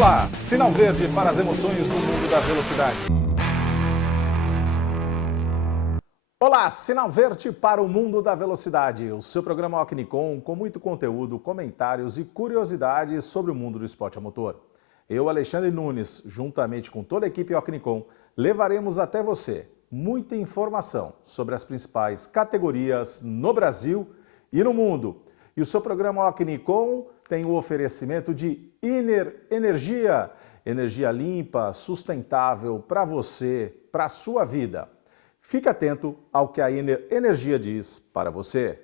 Olá, sinal verde para as emoções do mundo da velocidade. Olá, sinal verde para o mundo da velocidade. O seu programa Ocnicom com muito conteúdo, comentários e curiosidades sobre o mundo do esporte a motor. Eu, Alexandre Nunes, juntamente com toda a equipe Ocnicom, levaremos até você muita informação sobre as principais categorias no Brasil e no mundo. E o seu programa Ocnicom tem o oferecimento de Iner Energia, energia limpa, sustentável para você, para a sua vida. Fique atento ao que a Iner Energia diz para você.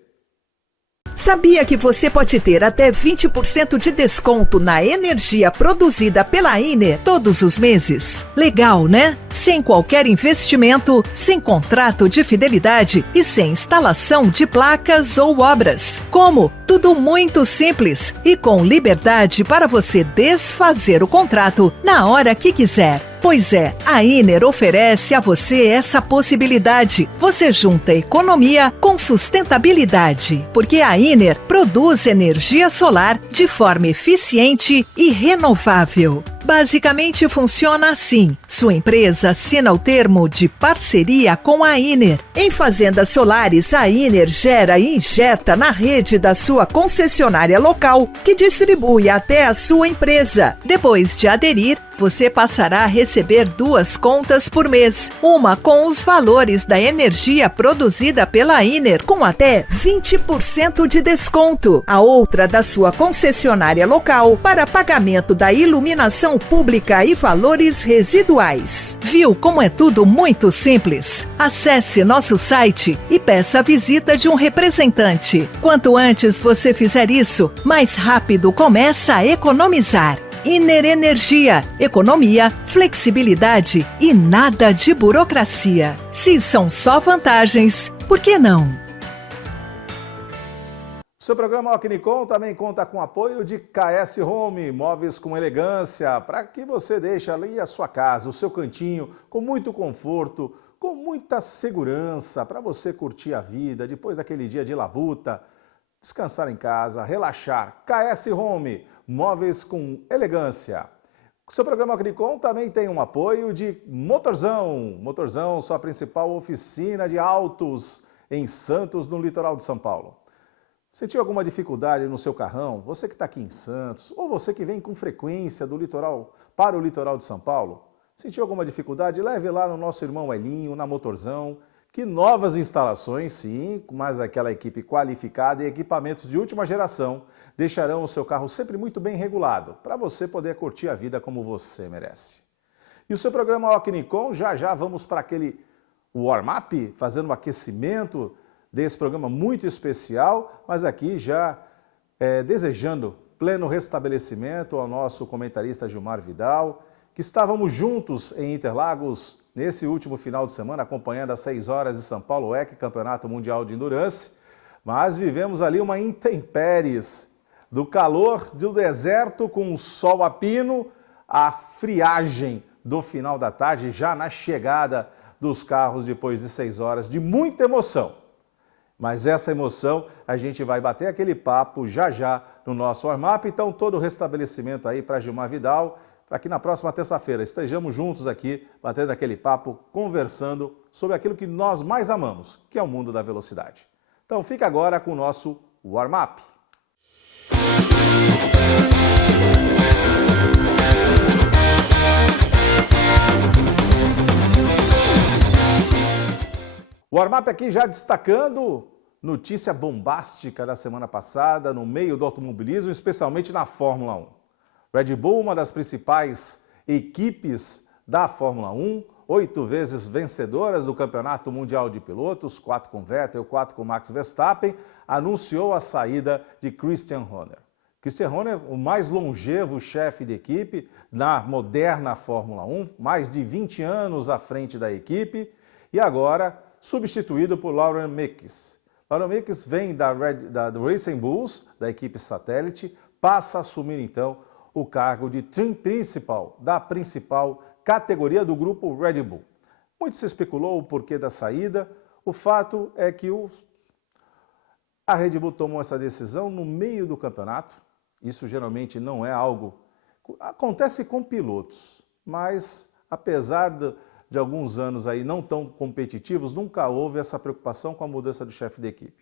Sabia que você pode ter até 20% de desconto na energia produzida pela Iner todos os meses? Legal, né? Sem qualquer investimento, sem contrato de fidelidade e sem instalação de placas ou obras. Como? Tudo muito simples e com liberdade para você desfazer o contrato na hora que quiser. Pois é, a Iner oferece a você essa possibilidade. Você junta economia com sustentabilidade, porque a Iner produz energia solar de forma eficiente e renovável. Basicamente funciona assim. Sua empresa assina o termo de parceria com a Iner. Em fazendas solares, a Iner gera e injeta na rede da sua concessionária local, que distribui até a sua empresa. Depois de aderir, você passará a receber 2 contas por mês. Uma com os valores da energia produzida pela Iner, com até 20% de desconto. A outra da sua concessionária local, para pagamento da iluminação pública e valores residuais. Viu como é tudo muito simples? Acesse nosso site e peça a visita de um representante. Quanto antes você fizer isso, mais rápido começa a economizar. Iner Energia, economia, flexibilidade e nada de burocracia. Se são só vantagens, por que não? Seu programa Ocnicom também conta com apoio de KS Home, móveis com elegância, para que você deixe ali a sua casa, o seu cantinho, com muito conforto, com muita segurança, para você curtir a vida depois daquele dia de labuta, descansar em casa, relaxar. KS Home, móveis com elegância. O seu programa Ocnicom também tem um apoio de Motorzão. Motorzão, sua principal oficina de autos em Santos, no litoral de São Paulo. Sentiu alguma dificuldade no seu carrão? Você que está aqui em Santos, ou você que vem com frequência do litoral para o litoral de São Paulo? Sentiu alguma dificuldade? Leve lá no nosso irmão Elinho, na Motorzão, que novas instalações, sim, mas aquela equipe qualificada e equipamentos de última geração deixarão o seu carro sempre muito bem regulado, para você poder curtir a vida como você merece. E o seu programa Ocnicom, já vamos para aquele warm-up, fazendo um aquecimento desse programa muito especial, mas aqui já desejando pleno restabelecimento ao nosso comentarista Gilmar Vidal, que estávamos juntos em Interlagos nesse último final de semana, acompanhando às 6 horas de São Paulo WEC, Campeonato Mundial de Endurance, mas vivemos ali uma intempéries do calor do deserto com o sol a pino, a friagem do final da tarde, já na chegada dos carros depois de 6 horas, de muita emoção. Mas essa emoção, a gente vai bater aquele papo já no nosso warm-up. Então, todo o restabelecimento aí para Gilmar Vidal, para que na próxima terça-feira estejamos juntos aqui, batendo aquele papo, conversando sobre aquilo que nós mais amamos, que é o mundo da velocidade. Então, fica agora com o nosso warm-up. O warm-up aqui já destacando notícia bombástica da semana passada no meio do automobilismo, especialmente na Fórmula 1. Red Bull, uma das principais equipes da Fórmula 1, 8 vezes vencedoras do Campeonato Mundial de Pilotos, 4 com Vettel, 4 com Max Verstappen, anunciou a saída de Christian Horner. Christian Horner, o mais longevo chefe de equipe na moderna Fórmula 1, mais de 20 anos à frente da equipe, e agora substituído por Lauren Mekies. Lauren Mekies vem da Racing Bulls, da equipe satélite, passa a assumir então o cargo de Team Principal, da principal categoria do grupo Red Bull. Muito se especulou o porquê da saída, o fato é que a Red Bull tomou essa decisão no meio do campeonato, isso geralmente não é algo Acontece com pilotos, mas apesar de alguns anos aí não tão competitivos, nunca houve essa preocupação com a mudança de chefe de equipe.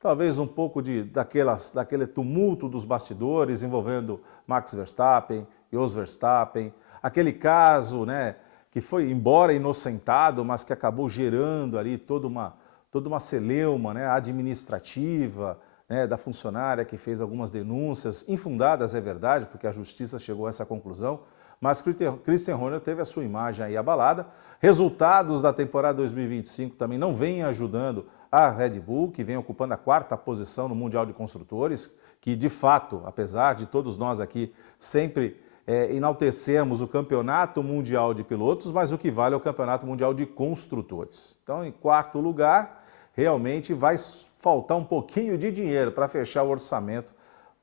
Talvez um pouco daquele tumulto dos bastidores envolvendo Max Verstappen, Jos Verstappen, aquele caso, né, que foi, embora inocentado, mas que acabou gerando ali toda uma celeuma, né, administrativa, né, da funcionária que fez algumas denúncias, infundadas, é verdade, porque a justiça chegou a essa conclusão, mas Christian Horner teve a sua imagem aí abalada. Resultados da temporada 2025 também não vêm ajudando a Red Bull, que vem ocupando a 4ª posição no Mundial de Construtores, que de fato, apesar de todos nós aqui sempre enaltecemos o Campeonato Mundial de Pilotos, mas o que vale é o Campeonato Mundial de Construtores. Então, em 4º lugar, realmente vai faltar um pouquinho de dinheiro para fechar o orçamento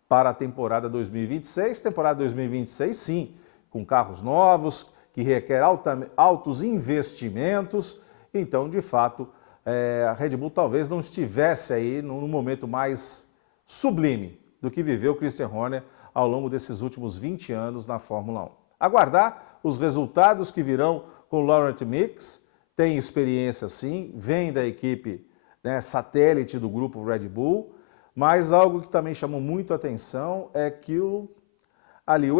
para a temporada 2026. Temporada 2026, sim, com carros novos, que requer altos investimentos. Então, de fato, a Red Bull talvez não estivesse aí no momento mais sublime do que viveu Christian Horner ao longo desses últimos 20 anos na Fórmula 1. Aguardar os resultados que virão com Laurent Mix, tem experiência sim, vem da equipe, né, satélite do grupo Red Bull, mas algo que também chamou muito a atenção é que o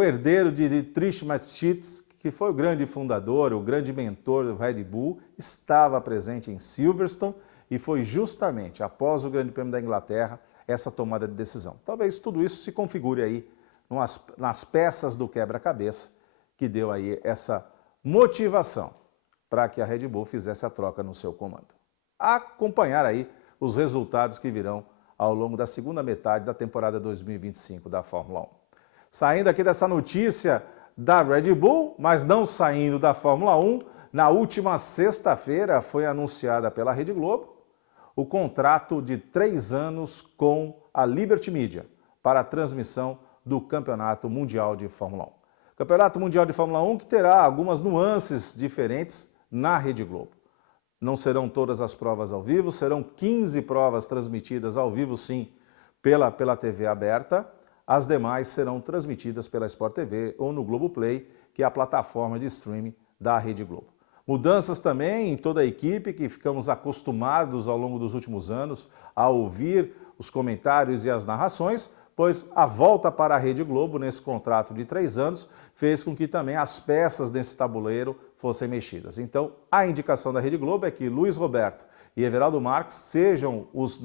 herdeiro de Dietrich Mateschitz, que foi o grande fundador, o grande mentor do Red Bull, estava presente em Silverstone e foi justamente após o Grande Prêmio da Inglaterra essa tomada de decisão. Talvez tudo isso se configure aí nas peças do quebra-cabeça que deu aí essa motivação para que a Red Bull fizesse a troca no seu comando. Acompanhar aí os resultados que virão ao longo da segunda metade da temporada 2025 da Fórmula 1. Saindo aqui dessa notícia da Red Bull, mas não saindo da Fórmula 1, na última sexta-feira foi anunciada pela Rede Globo o contrato de 3 anos com a Liberty Media para a transmissão do Campeonato Mundial de Fórmula 1. Campeonato Mundial de Fórmula 1 que terá algumas nuances diferentes na Rede Globo. Não serão todas as provas ao vivo, serão 15 provas transmitidas ao vivo, sim, pela TV aberta. As demais serão transmitidas pela Sport TV ou no Globoplay, que é a plataforma de streaming da Rede Globo. Mudanças também em toda a equipe, que ficamos acostumados ao longo dos últimos anos a ouvir os comentários e as narrações, pois a volta para a Rede Globo nesse contrato de 3 anos fez com que também as peças desse tabuleiro fossem mexidas. Então, a indicação da Rede Globo é que Luiz Roberto e Everaldo Marques sejam os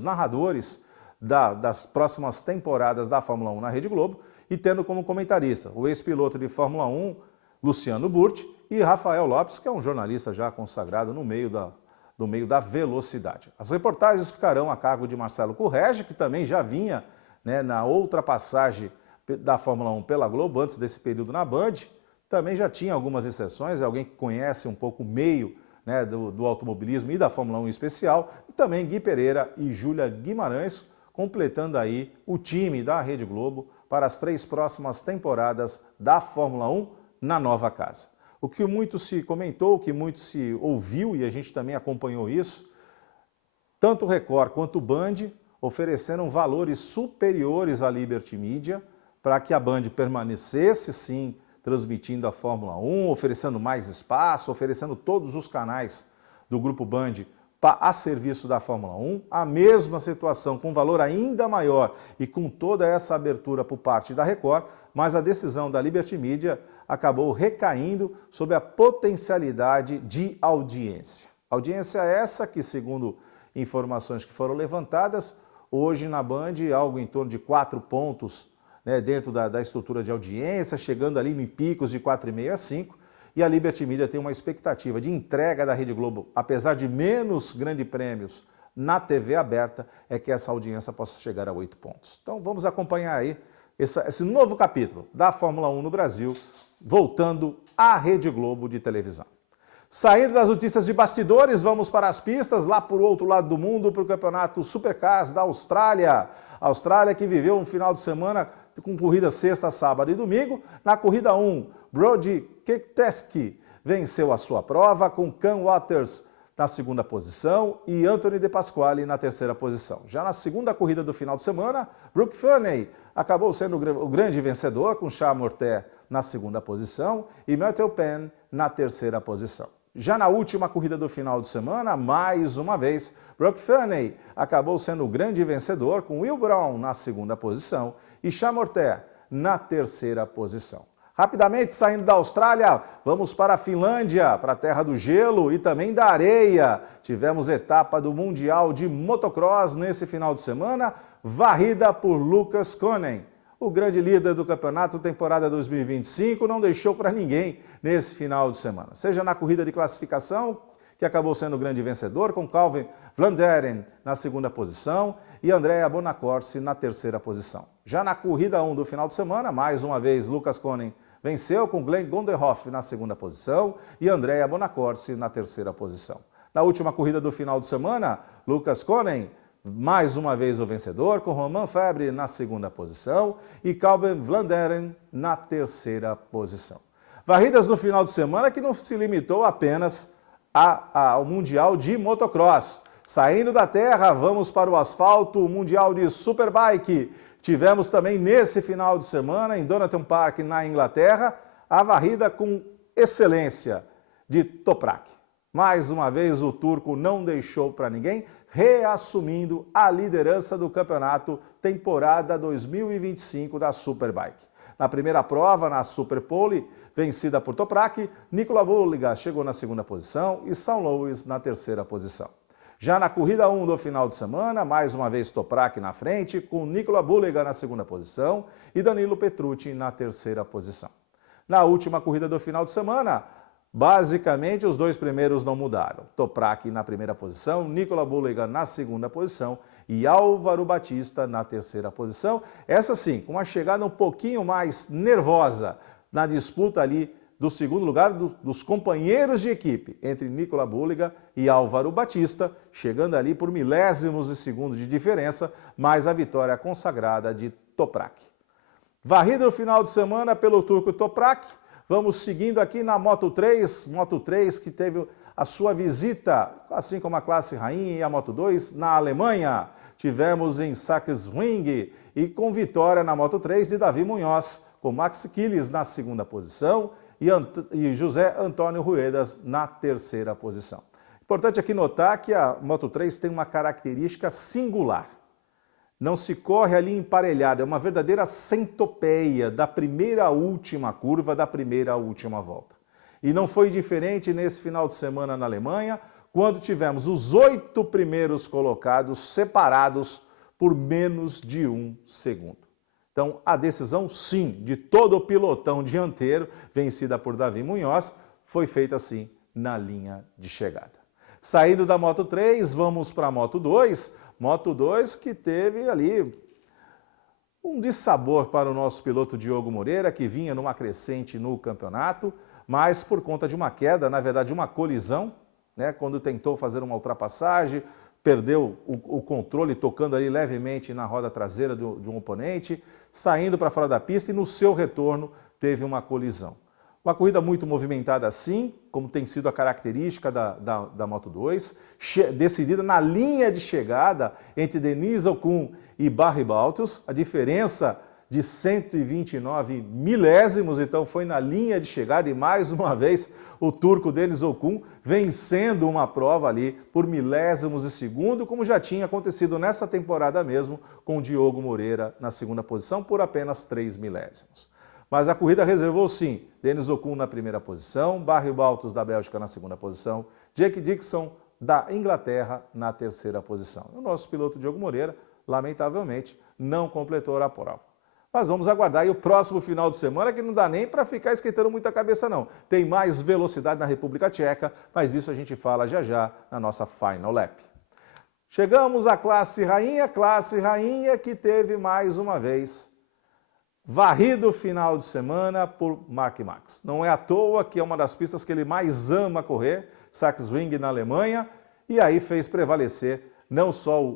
narradores das próximas temporadas da Fórmula 1 na Rede Globo e tendo como comentarista o ex-piloto de Fórmula 1, Luciano Burti, e Rafael Lopes, que é um jornalista já consagrado no meio da velocidade. As reportagens ficarão a cargo de Marcelo Correge, que também já vinha, né, na outra passagem da Fórmula 1 pela Globo, antes desse período na Band, também já tinha algumas exceções, é alguém que conhece um pouco o meio, né, do automobilismo e da Fórmula 1 em especial, e também Gui Pereira e Júlia Guimarães, completando aí o time da Rede Globo para as 3 próximas temporadas da Fórmula 1 na nova casa. O que muito se comentou, o que muito se ouviu, e a gente também acompanhou isso, tanto o Record quanto o Band ofereceram valores superiores à Liberty Media para que a Band permanecesse, sim, transmitindo a Fórmula 1, oferecendo mais espaço, oferecendo todos os canais do Grupo Band a serviço da Fórmula 1, a mesma situação com valor ainda maior e com toda essa abertura por parte da Record, mas a decisão da Liberty Media acabou recaindo sobre a potencialidade de audiência. Audiência essa que, segundo informações que foram levantadas, hoje na Band algo em torno de 4 pontos, né, dentro da estrutura de audiência, chegando ali em picos de 4,5 a 5, e a Liberty Media tem uma expectativa de entrega da Rede Globo, apesar de menos grandes prêmios na TV aberta, é que essa audiência possa chegar a 8 pontos. Então vamos acompanhar aí esse novo capítulo da Fórmula 1 no Brasil, voltando à Rede Globo de televisão. Saindo das notícias de bastidores, vamos para as pistas, lá por outro lado do mundo, para o Campeonato Supercars da Austrália. A Austrália que viveu um final de semana com corrida sexta, sábado e domingo. Na corrida 1, Brody Keselowski venceu a sua prova com Cam Waters na segunda posição e Anthony De Pasquale na terceira posição. Já na segunda corrida do final de semana, Brooke Furney acabou sendo o grande vencedor, com Charles Mortet na segunda posição e Matthew Penn na terceira posição. Já na última corrida do final de semana, mais uma vez, Brock Furney acabou sendo o grande vencedor, com Will Brown na segunda posição e Charles Mortet na terceira posição. Rapidamente, saindo da Austrália, vamos para a Finlândia, para a terra do gelo e também da areia. Tivemos etapa do Mundial de Motocross nesse final de semana, varrida por Lucas Konen. O grande líder do campeonato temporada 2025 não deixou para ninguém nesse final de semana. Seja na corrida de classificação, que acabou sendo o grande vencedor, com Calvin Vlanderen na segunda posição e Andrea Bonacorsi na terceira posição. Já na corrida 1 do final de semana, mais uma vez, Lucas Konen venceu com Glenn Gonderhoff na segunda posição e Andrea Bonacorsi na terceira posição. Na última corrida do final de semana, Lucas Konen, mais uma vez o vencedor, com Romain Febvre na segunda posição e Calvin Vlanderen na terceira posição. Varridas no final de semana que não se limitou apenas ao Mundial de Motocross. Saindo da terra, vamos para o asfalto, o Mundial de Superbike. Tivemos também nesse final de semana, em Donington Park, na Inglaterra, a varrida com excelência de Toprak. Mais uma vez, o turco não deixou para ninguém, reassumindo a liderança do campeonato temporada 2025 da Superbike. Na primeira prova, na Superpole, vencida por Toprak, Nikola Buliga chegou na segunda posição e São Louis na terceira posição. Já na corrida 1 do final de semana, mais uma vez Toprak na frente, com Nikola Buliga na segunda posição e Danilo Petrucci na terceira posição. Na última corrida do final de semana, basicamente os dois primeiros não mudaram. Toprak na primeira posição, Nikola Buliga na segunda posição e Álvaro Batista na terceira posição. Essa sim, com uma chegada um pouquinho mais nervosa na disputa ali do segundo lugar dos companheiros de equipe entre Nikola Buliga e Álvaro Batista, chegando ali por milésimos de segundo de diferença, mais a vitória consagrada de Toprak. Varrida no final de semana pelo turco Toprak, vamos seguindo aqui na Moto3 que teve a sua visita, assim como a classe rainha e a Moto2, na Alemanha. Tivemos em Sachsenring e com vitória na Moto3 de Davi Munhoz, com Max Kilis na segunda posição e José Antônio Ruedas na terceira posição. Importante aqui notar que a Moto3 tem uma característica singular. Não se corre ali emparelhado, é uma verdadeira centopeia da primeira à última curva, da primeira à última volta. E não foi diferente nesse final de semana na Alemanha, quando tivemos os 8 primeiros colocados separados por menos de 1 segundo. Então, a decisão, sim, de todo o pilotão dianteiro, vencida por Davi Munhoz, foi feita, sim, na linha de chegada. Saindo da Moto3, vamos para a Moto2. Moto2 que teve ali um dissabor para o nosso piloto Diogo Moreira, que vinha numa crescente no campeonato, mas por conta de uma queda, na verdade uma colisão, né, quando tentou fazer uma ultrapassagem, perdeu o controle tocando ali levemente na roda traseira de um oponente, saindo para fora da pista e no seu retorno teve uma colisão. Uma corrida muito movimentada assim, como tem sido a característica da Moto2, decidida na linha de chegada entre Denis Ocon e Barry Baltus, a diferença de 129 milésimos, então foi na linha de chegada e mais uma vez o turco Denis Ocon vencendo uma prova ali por milésimos de segundo, como já tinha acontecido nessa temporada mesmo com Diogo Moreira na segunda posição por apenas 3 milésimos. Mas a corrida reservou sim, Denis Ocon na primeira posição, Barry Baltus da Bélgica na segunda posição, Jake Dixon da Inglaterra na terceira posição. O nosso piloto Diogo Moreira, lamentavelmente, não completou a prova. Mas vamos aguardar aí o próximo final de semana, que não dá nem para ficar esquentando muita cabeça não. Tem mais velocidade na República Tcheca, mas isso a gente fala já já na nossa Final Lap. Chegamos à classe rainha que teve mais uma vez varrido final de semana por Marc Marquez. Não é à toa que é uma das pistas que ele mais ama correr, Sachsenring na Alemanha, e aí fez prevalecer não só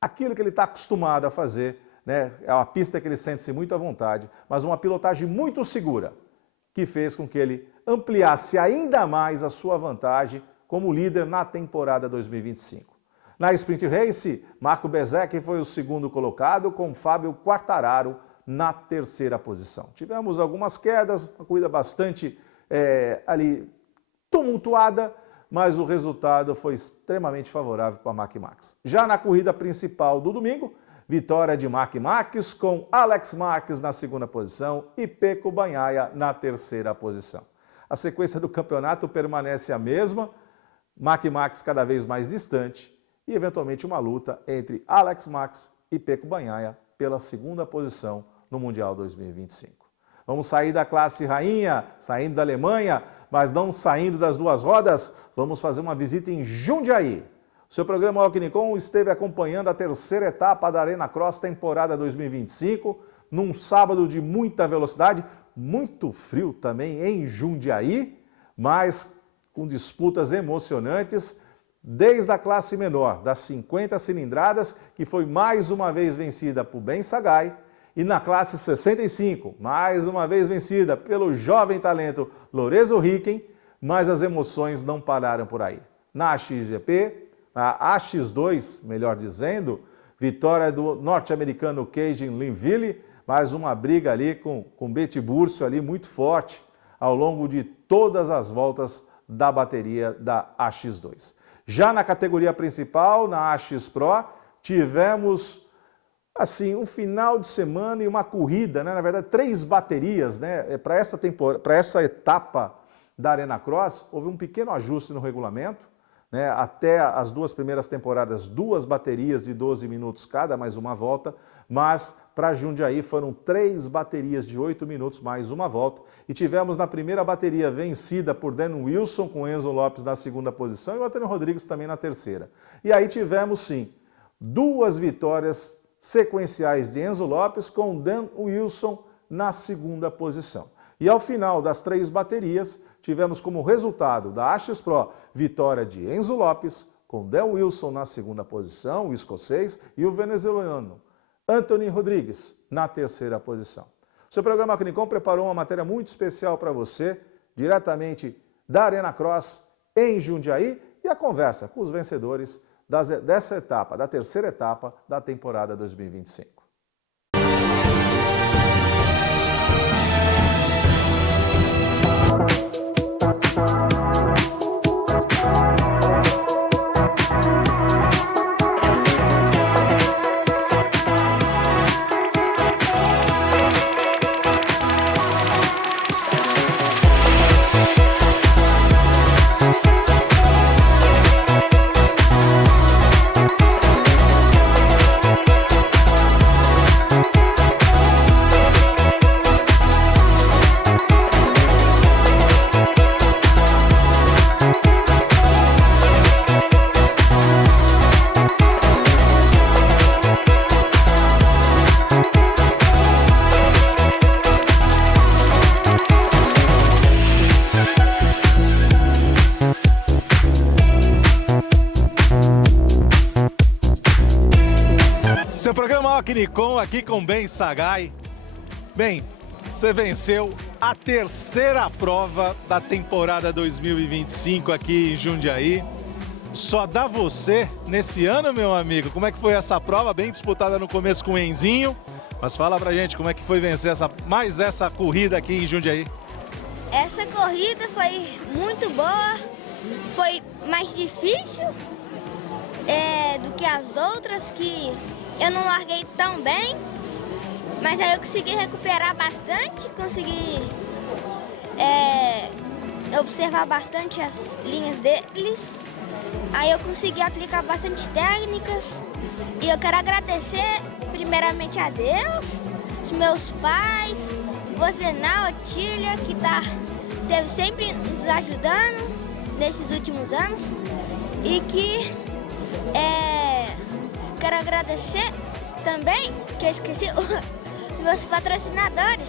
aquilo que ele está acostumado a fazer, né? É uma pista que ele sente-se muito à vontade, mas uma pilotagem muito segura, que fez com que ele ampliasse ainda mais a sua vantagem como líder na temporada 2025. Na Sprint Race, Marco Bezek foi o segundo colocado, com Fábio Quartararo na terceira posição. Tivemos algumas quedas, uma corrida bastante ali tumultuada, mas o resultado foi extremamente favorável para a Marc Marques. Já na corrida principal do domingo, vitória de Marc Marques com Alex Marques na segunda posição e Pecco Bagnaia na terceira posição. A sequência do campeonato permanece a mesma, Marc Marques cada vez mais distante e eventualmente uma luta entre Alex Marques e Pecco Bagnaia pela segunda posição no Mundial 2025. Vamos sair da classe rainha, saindo da Alemanha, mas não saindo das duas rodas, vamos fazer uma visita em Jundiaí. O seu programa Alquinicom esteve acompanhando a terceira etapa da Arena Cross temporada 2025, num sábado de muita velocidade, muito frio também em Jundiaí, mas com disputas emocionantes, desde a classe menor, das 50 cilindradas, que foi mais uma vez vencida por Ben Sagai, e na classe 65, mais uma vez vencida pelo jovem talento Lorenzo Ricken, mas as emoções não pararam por aí. Na XGP, na AX2, melhor dizendo, vitória do norte-americano Cajun Linville, mais uma briga ali com Betty Burcio ali muito forte ao longo de todas as voltas da bateria da AX2. Já na categoria principal, na AX Pro, tivemos assim, um final de semana e uma corrida, né? Na verdade, 3 baterias, né? Para essa etapa da Arena Cross, houve um pequeno ajuste no regulamento, né? Até as 2 primeiras temporadas, 2 baterias de 12 minutos cada, mais uma volta, mas para Jundiaí foram 3 baterias de 8 minutos, mais uma volta, e tivemos na primeira bateria vencida por Dan Wilson, com Enzo Lopes na segunda posição, e o Antônio Rodrigues também na terceira. E aí tivemos, sim, 2 vitórias sequenciais de Enzo Lopes com Dan Wilson na segunda posição. E ao final das 3 baterias, tivemos como resultado da AX Pro vitória de Enzo Lopes, com Dan Wilson na segunda posição, o escocês, e o venezuelano Antônio Rodrigues na terceira posição. O seu programa Alquinicom preparou uma matéria muito especial para você, diretamente da Arena Cross em Jundiaí, e a conversa com os vencedores dessa etapa, da terceira etapa da temporada 2025. Seu programa Alquinicom aqui com Ben Sagai. Bem, você venceu a terceira prova da temporada 2025 aqui em Jundiaí. Só dá você nesse ano, meu amigo. Como é que foi essa prova? Bem disputada no começo com o Enzinho. Mas fala pra gente como é que foi vencer mais essa corrida aqui em Jundiaí. Essa corrida foi muito boa, foi mais difícil do que as outras, que eu não larguei tão bem, mas aí eu consegui recuperar bastante, consegui observar bastante as linhas deles, aí eu consegui aplicar bastante técnicas e eu quero agradecer primeiramente a Deus, os meus pais, você na Otília, que esteve sempre nos ajudando nesses últimos anos, e que quero agradecer também, que eu esqueci, os meus patrocinadores,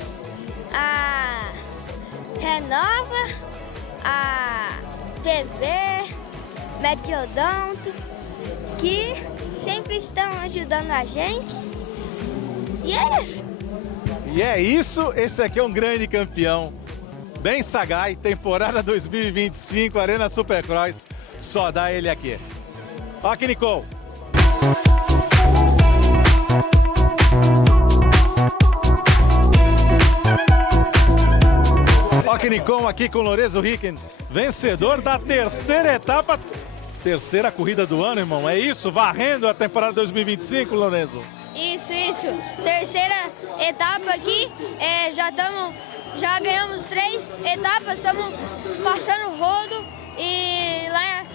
a Renova, a PV, Metiodonto, que sempre estão ajudando a gente. E é isso. E é isso, esse aqui é um grande campeão. Ben Sagai, temporada 2025, Arena Supercross, só dá ele aqui. Alquinicom, Nicon aqui com Lorenzo Ricken, vencedor da terceira etapa, terceira corrida do ano, irmão. É isso? Varrendo a temporada 2025, Lorenzo? Isso. Terceira etapa aqui, já ganhamos 3 etapas, estamos passando o rodo e lá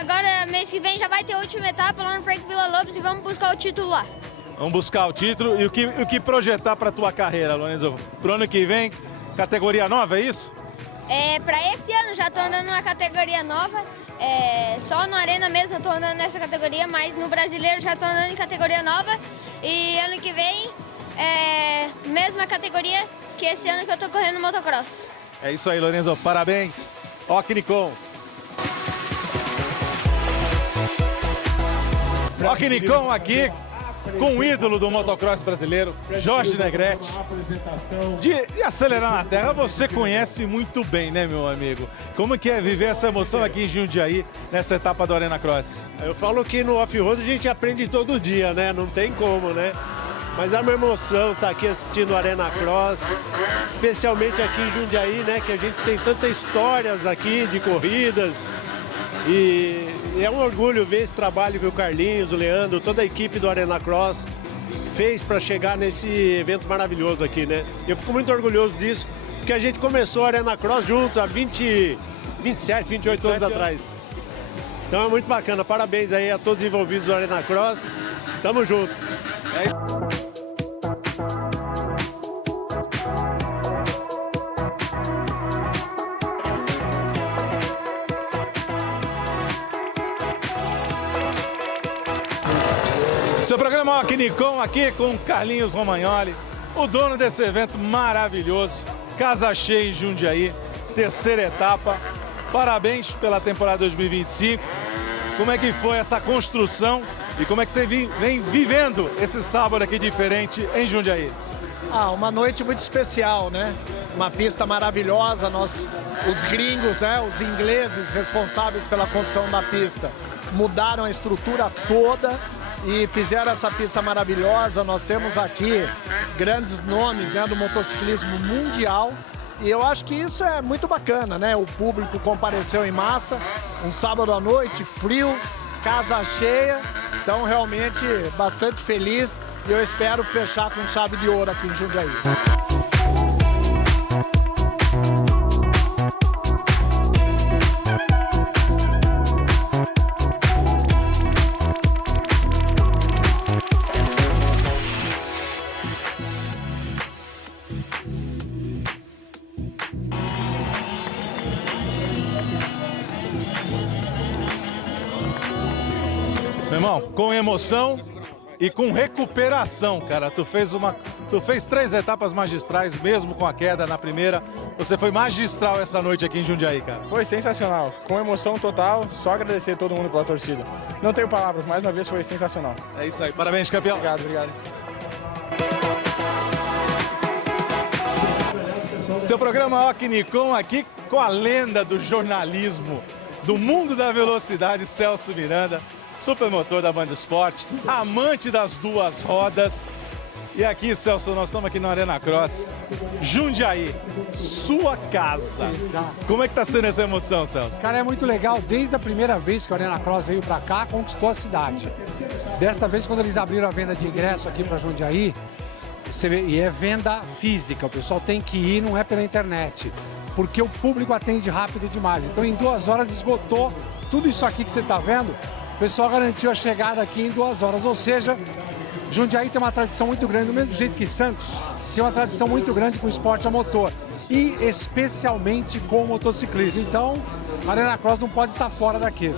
agora mês que vem já vai ter a última etapa lá no Parque Vila Lobos e vamos buscar o título lá. Vamos buscar o título e o que projetar para a tua carreira, Lorenzo? Pro ano que vem, categoria nova, é isso? Para esse ano já estou andando numa categoria nova, só no Arena mesmo eu estou andando nessa categoria, mas no Brasileiro já estou andando em categoria nova e ano que vem mesma categoria que esse ano que eu estou correndo motocross. É isso aí, Lorenzo, parabéns. Nicon. Nicon aqui com o ídolo do motocross brasileiro, Jorge Negrete. De acelerar na terra, você conhece muito bem, né, meu amigo? Como que é viver essa emoção aqui em Jundiaí, nessa etapa do Arena Cross? Eu falo que no off-road a gente aprende todo dia, né? Não tem como, né? Mas é uma emoção estar aqui assistindo o Arena Cross, especialmente aqui em Jundiaí, né? Que a gente tem tantas histórias aqui de corridas. E é um orgulho ver esse trabalho que o Carlinhos, o Leandro, toda a equipe do Arena Cross fez para chegar nesse evento maravilhoso aqui, né? Eu fico muito orgulhoso disso, porque a gente começou a Arena Cross juntos há 27, 28 anos atrás. Então é muito bacana, parabéns aí a todos os envolvidos do Arena Cross, tamo junto. Seu programa Nicon aqui com Carlinhos Romagnoli, o dono desse evento maravilhoso, casa cheia em Jundiaí, terceira etapa. Parabéns pela temporada 2025. Como é que foi essa construção e como é que você vem vivendo esse sábado aqui diferente em Jundiaí? Uma noite muito especial, né? Uma pista maravilhosa, os gringos, né? Os ingleses responsáveis pela construção da pista mudaram a estrutura toda e fizeram essa pista maravilhosa. Nós temos aqui grandes nomes, né, do motociclismo mundial e eu acho que isso é muito bacana, né? O público compareceu em massa, um sábado à noite, frio, casa cheia, então realmente bastante feliz e eu espero fechar com chave de ouro aqui em Jundiaí. Meu irmão, com emoção e com recuperação, cara. Tu fez 3 etapas magistrais, mesmo com a queda na primeira. Você foi magistral essa noite aqui em Jundiaí, cara. Foi sensacional, com emoção total, só agradecer a todo mundo pela torcida. Não tenho palavras, mais uma vez foi sensacional. É isso aí, parabéns, campeão. Obrigado. Seu programa Nicon aqui com a lenda do jornalismo, do mundo da velocidade, Celso Miranda. Supermotor da Band Esporte, amante das 2 rodas. E aqui, Celso, nós estamos aqui no Arena Cross, Jundiaí, sua casa. Como é que tá sendo essa emoção, Celso? Cara, é muito legal. Desde a primeira vez que o Arena Cross veio para cá, conquistou a cidade. Desta vez, quando eles abriram a venda de ingresso aqui para Jundiaí, você vê, e é venda física, o pessoal tem que ir, não é pela internet, porque o público atende rápido demais. Então, em 2 horas esgotou tudo isso aqui que você está vendo. O pessoal garantiu a chegada aqui em 2 horas, ou seja, Jundiaí tem uma tradição muito grande, do mesmo jeito que Santos tem uma tradição muito grande com o esporte a motor e especialmente com o motociclismo. Então, a Arena Cross não pode estar fora daqui.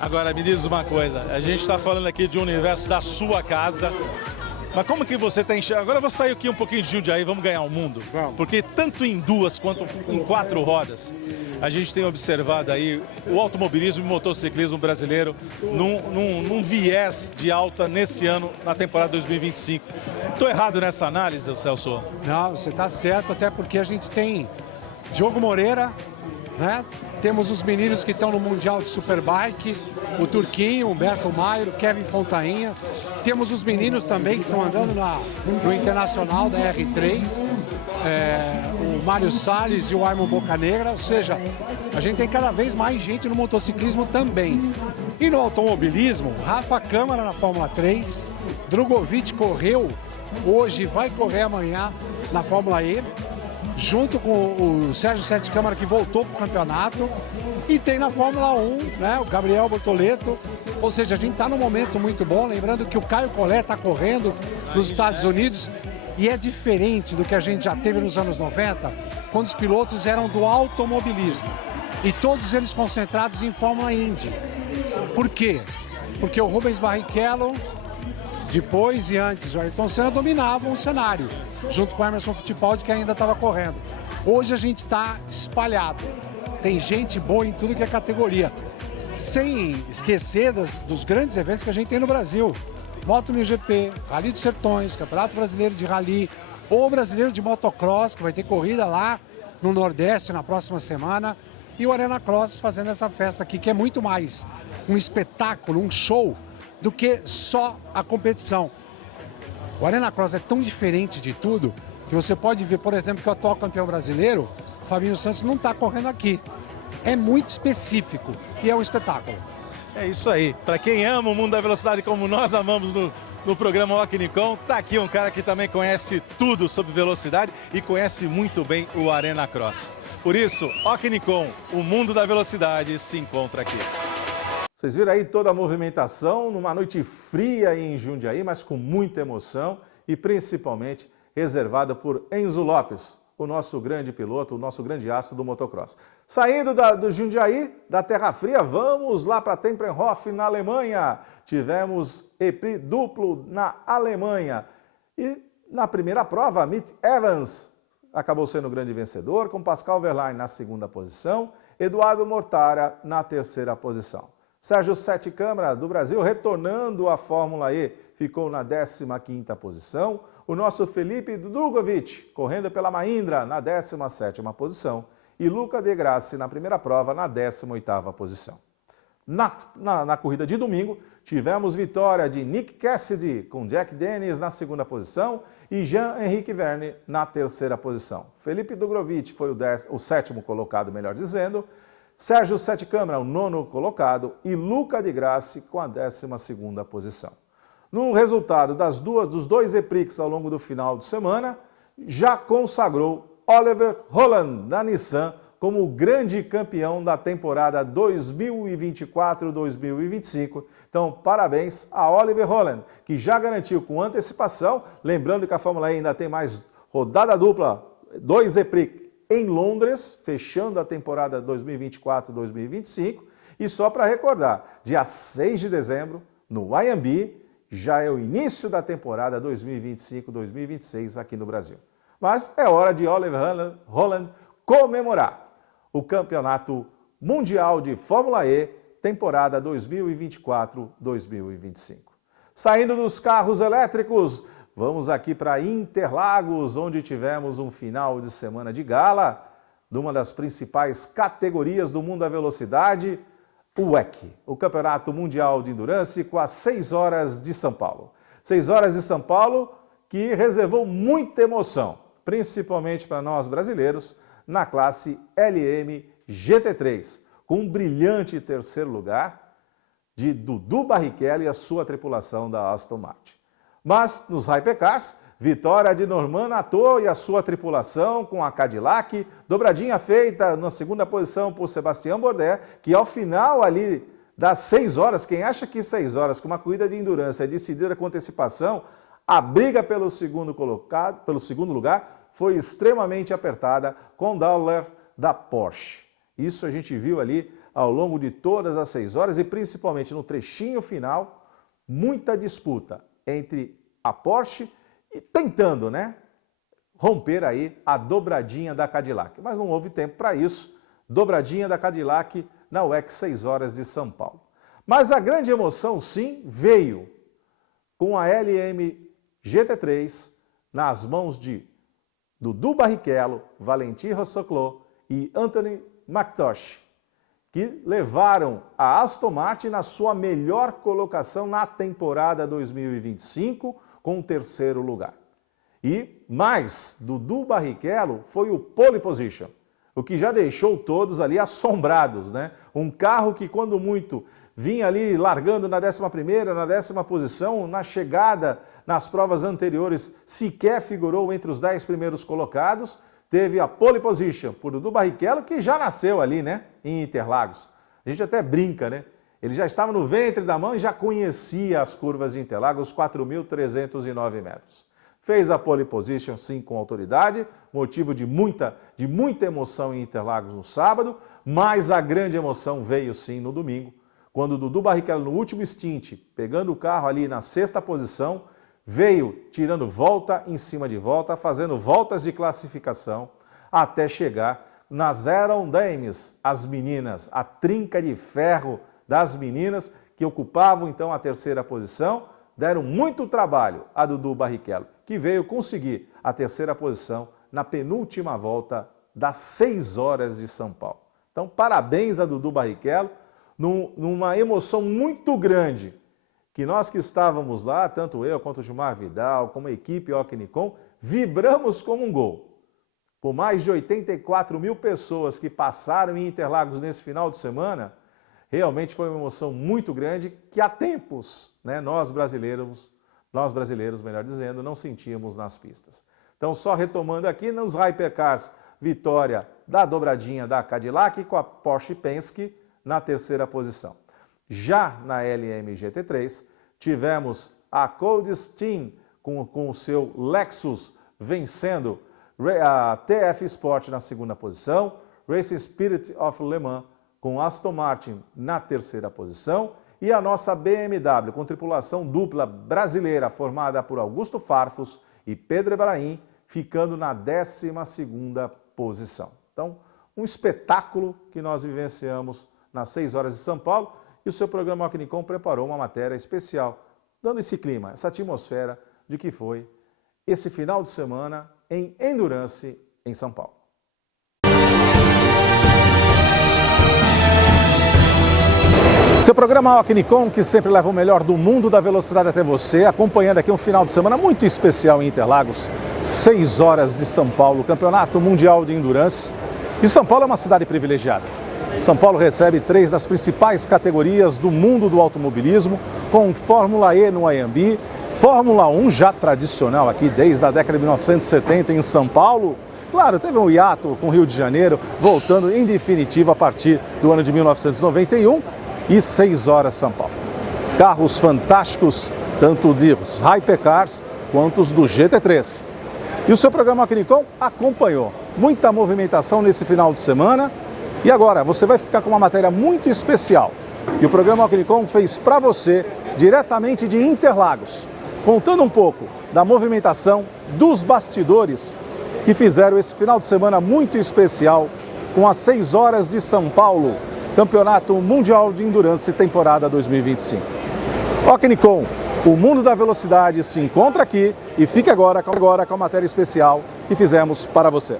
Agora, me diz uma coisa, a gente está falando aqui de um universo da sua casa, mas como que você está enxergando? Agora eu vou sair aqui um pouquinho de Jundiaí, vamos ganhar o mundo. Vamos. Porque tanto em 2 quanto em 4 rodas, a gente tem observado aí o automobilismo e o motociclismo brasileiro num viés de alta nesse ano, na temporada 2025. Estou errado nessa análise, Celso? Não, você está certo, até porque a gente tem Diogo Moreira, né? Temos os meninos que estão no Mundial de Superbike, o Turquinho, o Humberto Maier, o Kevin Fontainha. Temos os meninos também que estão andando no Internacional da R3, o Mário Salles e o Aymon Bocanegra. Ou seja, a gente tem cada vez mais gente no motociclismo também. E no automobilismo, Rafa Câmara na Fórmula 3, Drogovic correu hoje, vai correr amanhã na Fórmula E, junto com o Sérgio Sete Câmara, que voltou para o campeonato, e tem na Fórmula 1, né, o Gabriel Bortoleto. Ou seja, a gente está num momento muito bom, lembrando que o Caio Collet está correndo nos Estados Unidos, e é diferente do que a gente já teve nos anos 90, quando os pilotos eram do automobilismo, e todos eles concentrados em Fórmula Indy. Por quê? Porque o Rubens Barrichello, depois e antes o Ayrton Senna, dominavam o cenário, junto com o Emerson Fittipaldi, que ainda estava correndo. Hoje a gente está espalhado, tem gente boa em tudo que é categoria, sem esquecer dos grandes eventos que a gente tem no Brasil. Moto MotoGP, Rally dos Sertões, Campeonato Brasileiro de Rally, ou Brasileiro de Motocross, que vai ter corrida lá no Nordeste na próxima semana, e o Arena Cross fazendo essa festa aqui, que é muito mais um espetáculo, um show, do que só a competição. O Arena Cross é tão diferente de tudo que você pode ver, por exemplo, que o atual campeão brasileiro, Fabinho Santos, não está correndo aqui. É muito específico e é um espetáculo. É isso aí. Para quem ama o mundo da velocidade como nós amamos no programa Rock Nicon, tá aqui um cara que também conhece tudo sobre velocidade e conhece muito bem o Arena Cross. Por isso, Rock Nicon, o mundo da velocidade se encontra aqui. Vocês viram aí toda a movimentação numa noite fria em Jundiaí, mas com muita emoção e principalmente reservada por Enzo Lopes, o nosso grande piloto, o nosso grande astro do motocross. Saindo do Jundiaí, da Terra Fria, vamos lá para Tempelhof, na Alemanha. Tivemos EPRI duplo na Alemanha. E na primeira prova, Mitch Evans acabou sendo o grande vencedor, com Pascal Wehrlein na segunda posição, Eduardo Mortara na terceira posição. Sérgio Sete Câmara, do Brasil, retornando à Fórmula E, ficou na 15ª posição. O nosso Felipe Drugovich, correndo pela Mahindra, na 17ª posição. E Luca De Grassi, na primeira prova, na 18ª posição. Na corrida de domingo, tivemos vitória de Nick Cassidy, com Jack Dennis na segunda posição e Jean-Henrique Verne na terceira posição. Felipe Drugovich foi o sétimo colocado, melhor dizendo. Sérgio Sete Câmara, o nono colocado, e Luca De Grassi com a 12ª posição. No resultado dos dois EPRIX ao longo do final de semana, já consagrou Oliver Holland, da Nissan, como o grande campeão da temporada 2024-2025. Então, parabéns a Oliver Holland, que já garantiu com antecipação, lembrando que a Fórmula E ainda tem mais rodada dupla, 2 EPRIX, em Londres, fechando a temporada 2024-2025. E só para recordar, dia 6 de dezembro, no IMB, já é o início da temporada 2025-2026 aqui no Brasil. Mas é hora de Oliver Holland comemorar o Campeonato Mundial de Fórmula E, temporada 2024-2025. Saindo dos carros elétricos, vamos aqui para Interlagos, onde tivemos um final de semana de gala de uma das principais categorias do mundo da velocidade, o WEC, o Campeonato Mundial de Endurance, com as 6 horas de São Paulo. 6 horas de São Paulo que reservou muita emoção, principalmente para nós brasileiros, na classe LM GT3, com um brilhante terceiro lugar de Dudu Barrichello e a sua tripulação da Aston Martin. Mas nos Hypercars, vitória de Norman Nato e a sua tripulação com a Cadillac, dobradinha feita na segunda posição por Sebastião Bourdais, que ao final ali das 6 horas, quem acha que 6 horas com uma corrida de endurance é decidida com antecipação, a briga pelo segundo lugar foi extremamente apertada com Dowler da Porsche. Isso a gente viu ali ao longo de todas as 6 horas e principalmente no trechinho final, muita disputa entre a Porsche e tentando, romper aí a dobradinha da Cadillac. Mas não houve tempo para isso. Dobradinha da Cadillac na WEC 6 horas de São Paulo. Mas a grande emoção, sim, veio com a LM GT3 nas mãos de Dudu Barrichello, Valentin Rossoclot e Anthony McIntosh, que levaram a Aston Martin na sua melhor colocação na temporada 2025, com o 3º lugar. E mais, Dudu Barrichello foi o pole position, o que já deixou todos ali assombrados, né? Um carro que, quando muito, vinha ali largando na 11ª, na 10ª posição, na chegada nas provas anteriores, sequer figurou entre os 10 primeiros colocados, teve a pole position por Dudu Barrichello, que já nasceu ali, né, em Interlagos. A gente até brinca, né? Ele já estava no ventre da mãe e já conhecia as curvas de Interlagos, 4.309 metros. Fez a pole position, sim, com autoridade, motivo de muita emoção em Interlagos no sábado, mas a grande emoção veio, sim, no domingo, quando o Dudu Barrichello, no último stint, pegando o carro ali na 6ª posição, veio tirando volta em cima de volta, fazendo voltas de classificação, até chegar nas Aeron Dames, as meninas, a trinca de ferro das meninas, que ocupavam então a 3ª posição, deram muito trabalho a Dudu Barrichello, que veio conseguir a 3ª posição na penúltima volta das 6 horas de São Paulo. Então, parabéns a Dudu Barrichello, numa emoção muito grande, que nós que estávamos lá, tanto eu quanto o Gilmar Vidal, como a equipe Ocnicom, vibramos como um gol. Por mais de 84 mil pessoas que passaram em Interlagos nesse final de semana, realmente foi uma emoção muito grande que há tempos, né, nós brasileiros, melhor dizendo, não sentíamos nas pistas. Então, só retomando aqui, nos Hypercars, vitória da dobradinha da Cadillac com a Porsche Penske na 3ª posição. Já na LM GT3, tivemos a Coldstream com o seu Lexus vencendo a TF Sport na 2ª posição, Racing Spirit of Le Mans com Aston Martin na 3ª posição e a nossa BMW com tripulação dupla brasileira formada por Augusto Farfus e Pedro Ebrahim ficando na 12ª posição. Então, um espetáculo que nós vivenciamos nas 6 horas de São Paulo, e o seu programa Ocnicom preparou uma matéria especial, dando esse clima, essa atmosfera de que foi esse final de semana em Endurance em São Paulo. Seu programa Ocnicom, que sempre leva o melhor do mundo da velocidade até você, acompanhando aqui um final de semana muito especial em Interlagos, 6 horas de São Paulo, Campeonato Mundial de Endurance. E São Paulo é uma cidade privilegiada. São Paulo recebe 3 das principais categorias do mundo do automobilismo, com Fórmula E no Anhembi, Fórmula 1 já tradicional aqui desde a década de 1970 em São Paulo. Claro, teve um hiato com o Rio de Janeiro, voltando em definitivo a partir do ano de 1991 e 6 horas São Paulo. Carros fantásticos, tanto dos Hypercars quanto os do GT3. E o seu programa Ocnicom acompanhou muita movimentação nesse final de semana. E agora, você vai ficar com uma matéria muito especial que o programa Ocnicom fez para você, diretamente de Interlagos, contando um pouco da movimentação dos bastidores que fizeram esse final de semana muito especial com as 6 horas de São Paulo, Campeonato Mundial de Endurance temporada 2025. Ocnicom, o mundo da velocidade se encontra aqui e fique agora com a matéria especial que fizemos para você.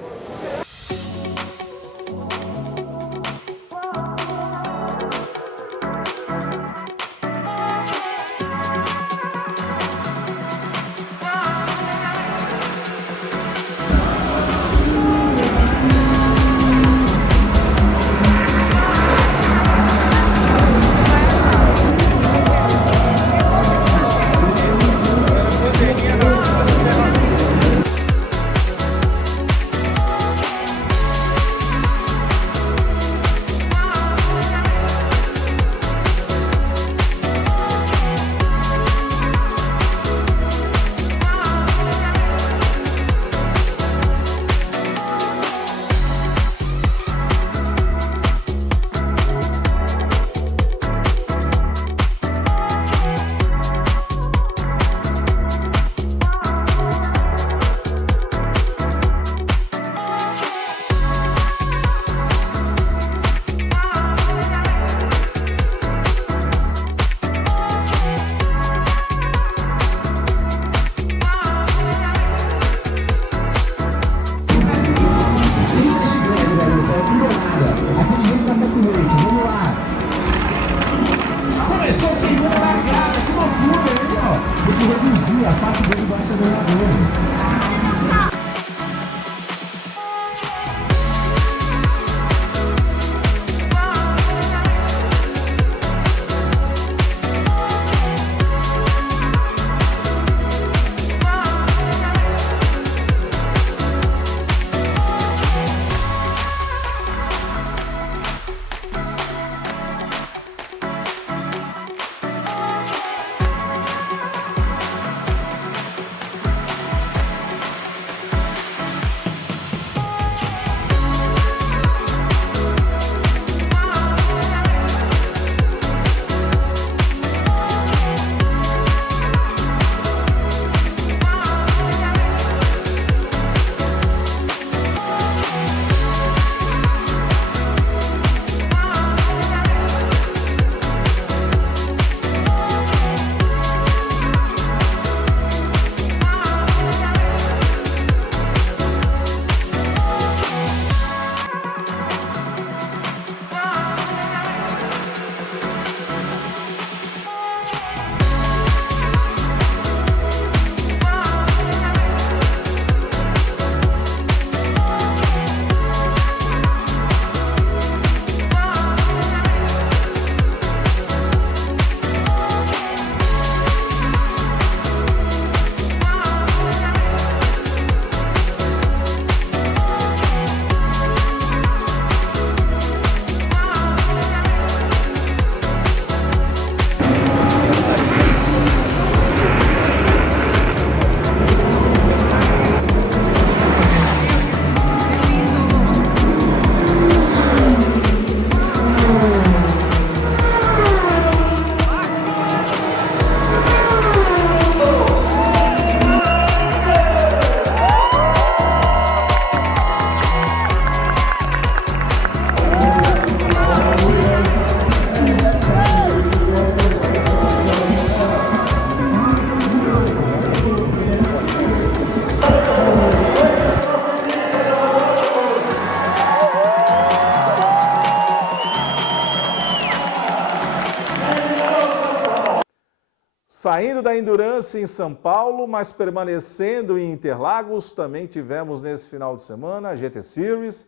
Saindo da Endurance em São Paulo, mas permanecendo em Interlagos, também tivemos nesse final de semana a GT Series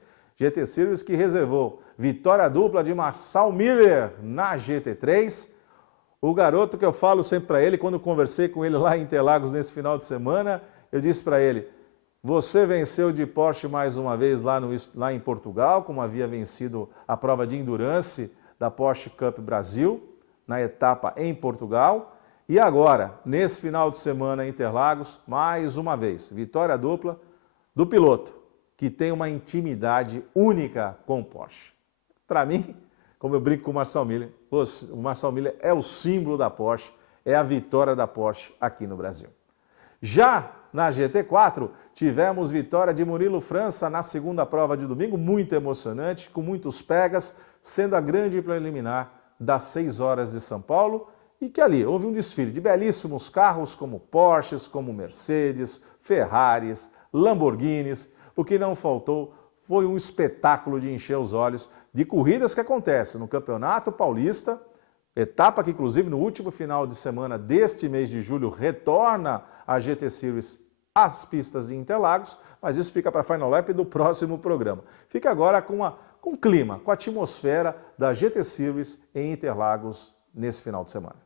que reservou vitória dupla de Marcel Miller na GT3. O garoto que eu falo sempre para ele, quando conversei com ele lá em Interlagos nesse final de semana, eu disse para ele, você venceu de Porsche mais uma vez lá em Portugal, como havia vencido a prova de Endurance da Porsche Cup Brasil, na etapa em Portugal. E agora, nesse final de semana em Interlagos, mais uma vez, vitória dupla do piloto, que tem uma intimidade única com o Porsche. Para mim, como eu brinco com o Marcel Miller, o Marcel Miller é o símbolo da Porsche, é a vitória da Porsche aqui no Brasil. Já na GT4, tivemos vitória de Murilo França na segunda prova de domingo, muito emocionante, com muitos pegas, sendo a grande preliminar das 6 horas de São Paulo, e que ali houve um desfile de belíssimos carros como Porsches, como Mercedes, Ferraris, Lamborghinis. O que não faltou foi um espetáculo de encher os olhos de corridas que acontecem no Campeonato Paulista, etapa que inclusive no último final de semana deste mês de julho retorna a GT Series às pistas de Interlagos, mas isso fica para a Final Lap do próximo programa. Fica agora com o clima, com a atmosfera da GT Series em Interlagos nesse final de semana.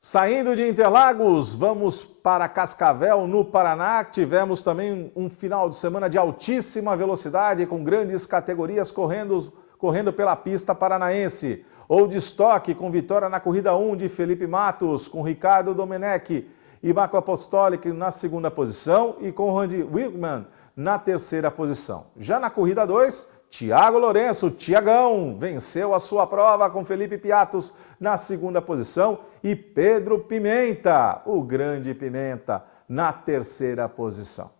Saindo de Interlagos, vamos para Cascavel, no Paraná. Tivemos também um final de semana de altíssima velocidade, com grandes categorias correndo pela pista paranaense. Old Stock, com vitória na corrida 1 de Felipe Matos, com Ricardo Domenech e Marco Apostolic na segunda posição e com Randy Wickman na terceira posição. Já na corrida 2, Thiago Lourenço, Thiagão, venceu a sua prova com Felipe Piatos na segunda posição e Pedro Pimenta, o grande Pimenta, na terceira posição.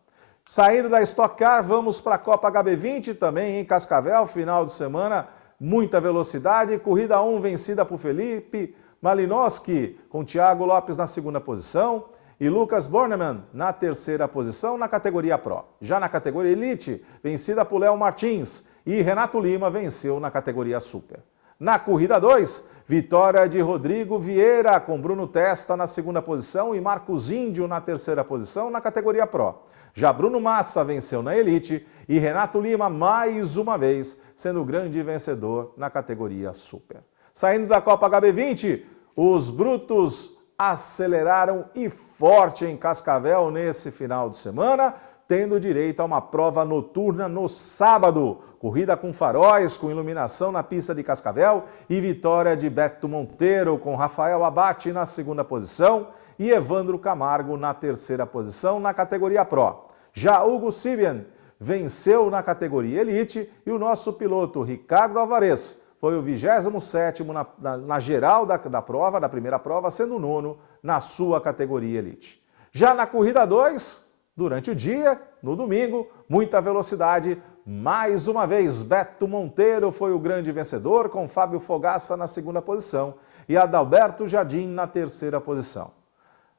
Saindo da Stock Car, vamos para a Copa HB20, também em Cascavel, final de semana, muita velocidade. Corrida 1 vencida por Felipe Malinowski, com Thiago Lopes na segunda posição e Lucas Bornemann na terceira posição na categoria Pro. Já na categoria Elite, vencida por Léo Martins e Renato Lima venceu na categoria Super. Na corrida 2, vitória de Rodrigo Vieira, com Bruno Testa na segunda posição e Marcos Índio na terceira posição na categoria Pro. Já Bruno Massa venceu na Elite e Renato Lima, mais uma vez, sendo o grande vencedor na categoria Super. Saindo da Copa HB20, os brutos aceleraram e forte em Cascavel nesse final de semana, tendo direito a uma prova noturna no sábado. Corrida com faróis, com iluminação na pista de Cascavel e vitória de Beto Monteiro, com Rafael Abate na segunda posição e Evandro Camargo na terceira posição na categoria Pro. Já Hugo Sibian venceu na categoria Elite e o nosso piloto Ricardo Alvarez foi o 27º na geral da prova, da primeira prova, sendo o 9º na sua categoria Elite. Já na corrida 2, durante o dia, no domingo, muita velocidade. Mais uma vez, Beto Monteiro foi o grande vencedor, com Fábio Fogaça na segunda posição e Adalberto Jardim na terceira posição.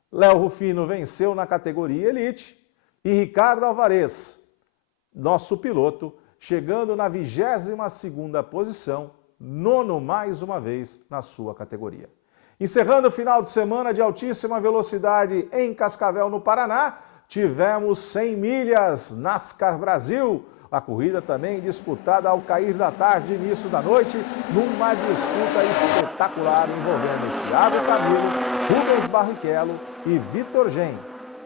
Léo Rufino venceu na categoria Elite e Ricardo Alvarez, nosso piloto, chegando na 22ª posição, nono mais uma vez na sua categoria. Encerrando o final de semana de altíssima velocidade em Cascavel, no Paraná, tivemos 100 milhas NASCAR Brasil, a corrida também disputada ao cair da tarde e início da noite, numa disputa espetacular envolvendo Thiago Camilo, Rubens Barrichello e Vitor Gen,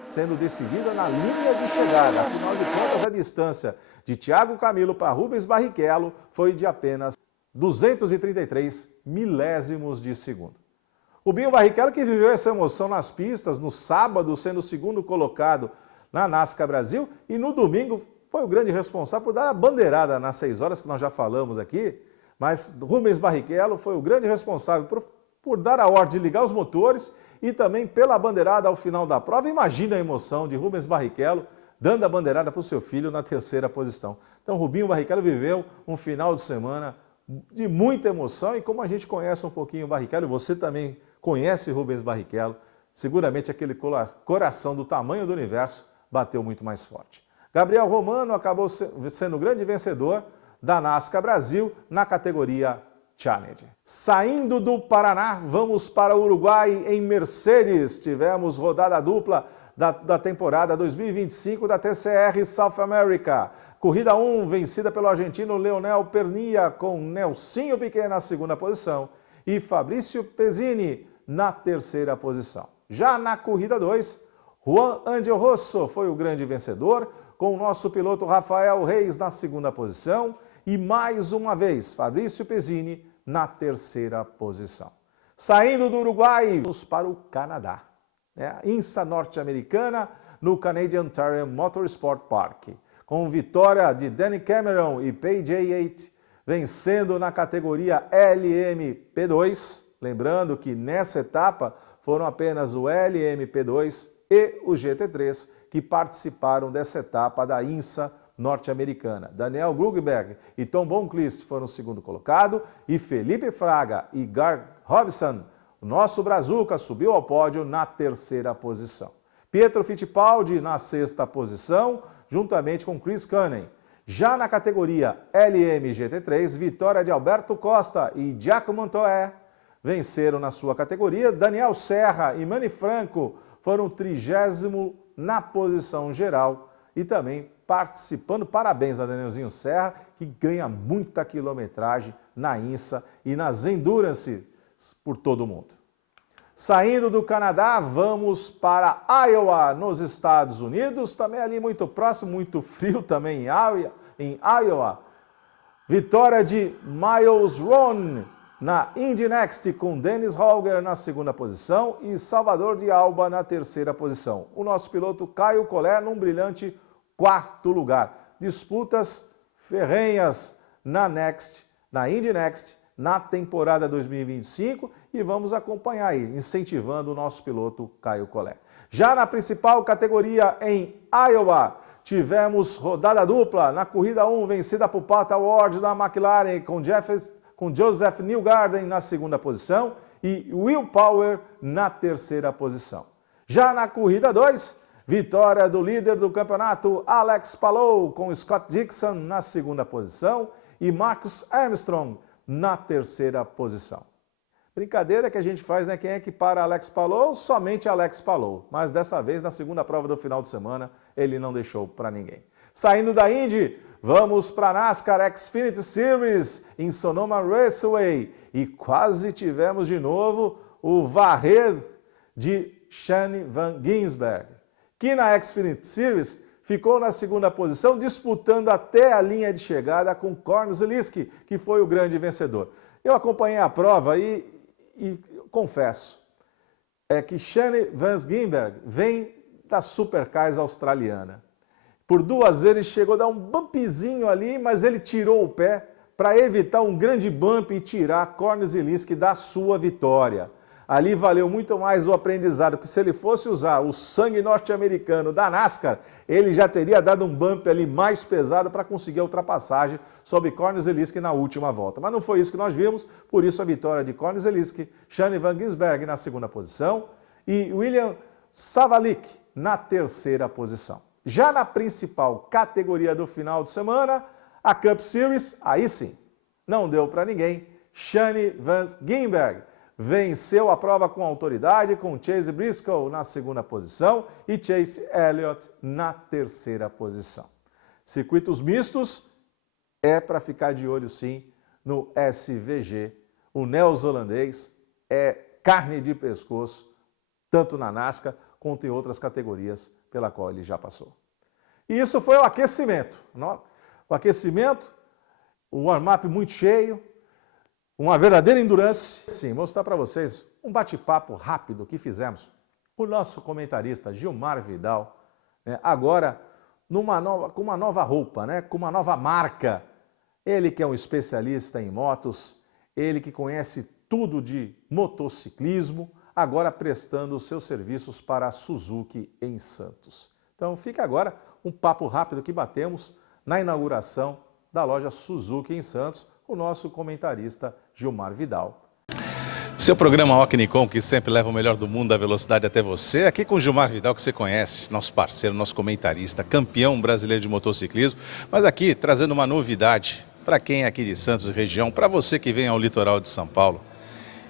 sendo decidida na linha de chegada. Afinal de contas, a distância de Thiago Camilo para Rubens Barrichello foi de apenas 233 milésimos de segundo. Rubinho Barrichello, que viveu essa emoção nas pistas no sábado, sendo o segundo colocado na NASCAR Brasil, e no domingo foi o grande responsável por dar a bandeirada nas 6 horas, que nós já falamos aqui, mas Rubens Barrichello foi o grande responsável por dar a ordem de ligar os motores e também pela bandeirada ao final da prova. Imagina a emoção de Rubens Barrichello dando a bandeirada para o seu filho na terceira posição. Então, Rubinho Barrichello viveu um final de semana de muita emoção, e como a gente conhece um pouquinho o Barrichello, você também conhece Rubens Barrichello, seguramente aquele coração do tamanho do universo bateu muito mais forte. Gabriel Romano acabou sendo o grande vencedor da NASCAR Brasil na categoria Challenge. Saindo do Paraná, vamos para o Uruguai em Mercedes. Tivemos rodada dupla da temporada 2025 da TCR South America. Corrida 1, vencida pelo argentino Leonel Pernia, com Nelsinho Piquet na segunda posição e Fabrício Pezzini na terceira posição. Já na corrida 2, Juan Angel Rosso foi o grande vencedor, com o nosso piloto Rafael Reis na segunda posição e, mais uma vez, Fabrício Pezzini na terceira posição. Saindo do Uruguai, vamos para o Canadá. A INSA norte-americana no Canadian Tire Motorsport Park, com vitória de Danny Cameron e PJ8, vencendo na categoria LMP2. Lembrando que nessa etapa foram apenas o LMP2 e o GT3 que participaram dessa etapa da INSA norte-americana. Daniel Grugberg e Tom Blomqvist foram o segundo colocado e Felipe Fraga e Gar Robson, o nosso brazuca, subiu ao pódio na terceira posição. Pietro Fittipaldi na sexta posição, juntamente com Chris Cunning. Já na categoria LM-GT3, vitória de Alberto Costa e Giacomo Montoya venceram na sua categoria. Daniel Serra e Manny Franco foram o 30º na posição geral e também participando. Parabéns a Danielzinho Serra, que ganha muita quilometragem na INSA e nas Endurance por todo o mundo. Saindo do Canadá, vamos para Iowa, nos Estados Unidos, também ali muito próximo, muito frio também em Iowa. Vitória de Miles Rowan na Indy Next, com Dennis Holger na segunda posição e Salvador de Alba na terceira posição. O nosso piloto Caio Collet num brilhante quarto lugar. Disputas ferrenhas na Indy Next, na temporada 2025, e vamos acompanhar aí, incentivando o nosso piloto Caio Collet. Já na principal categoria em Iowa, tivemos rodada dupla na corrida 1, vencida por Pat Ward da McLaren, com Joseph Newgarden na segunda posição e Will Power na terceira posição. Já na corrida 2, vitória do líder do campeonato, Alex Palou, com Scott Dixon na segunda posição e Marcus Armstrong na terceira posição. Brincadeira que a gente faz, né? Quem é que para Alex Palou? Somente Alex Palou. Mas dessa vez, na segunda prova do final de semana, ele não deixou para ninguém. Saindo da Indy, vamos para a NASCAR Xfinity Series em Sonoma Raceway. E quase tivemos de novo o varrer de Shane Van Gisbergen, que na Xfinity Series ficou na segunda posição, disputando até a linha de chegada com Corn Zeliski, que foi o grande vencedor. Eu acompanhei a prova e confesso, que Shane Van Gisbergen vem da Supercars australiana. Por 2 vezes chegou a dar um bumpzinho ali, mas ele tirou o pé para evitar um grande bump e tirar Corn Zeliski da sua vitória. Ali valeu muito mais o aprendizado, porque se ele fosse usar o sangue norte-americano da NASCAR, ele já teria dado um bump ali mais pesado para conseguir a ultrapassagem sobre Corne Zeliski na última volta. Mas não foi isso que nós vimos, por isso a vitória de Corne Zeliski, Shane Van Gisbergen na segunda posição e William Savalik na terceira posição. Já na principal categoria do final de semana, a Cup Series, aí sim, não deu para ninguém. Shane Van Gisbergen venceu a prova com autoridade, com Chase Briscoe na segunda posição e Chase Elliott na terceira posição. Circuitos mistos é para ficar de olho sim no SVG. O neozelandês é carne de pescoço, tanto na NASCAR quanto em outras categorias pela qual ele já passou. E isso foi o aquecimento. O aquecimento, um warm-up muito cheio, uma verdadeira endurance. Sim, vou mostrar para vocês um bate-papo rápido que fizemos. O nosso comentarista Gilmar Vidal, agora com uma nova roupa, com uma nova marca. Ele que é um especialista em motos, ele que conhece tudo de motociclismo, agora prestando os seus serviços para a Suzuki em Santos. Então fica agora um papo rápido que batemos na inauguração da loja Suzuki em Santos, o nosso comentarista Gilmar Vidal. Seu programa Ocnicom, que sempre leva o melhor do mundo da velocidade até você, aqui com o Gilmar Vidal, que você conhece, nosso parceiro, nosso comentarista, campeão brasileiro de motociclismo, mas aqui trazendo uma novidade para quem é aqui de Santos e região, para você que vem ao litoral de São Paulo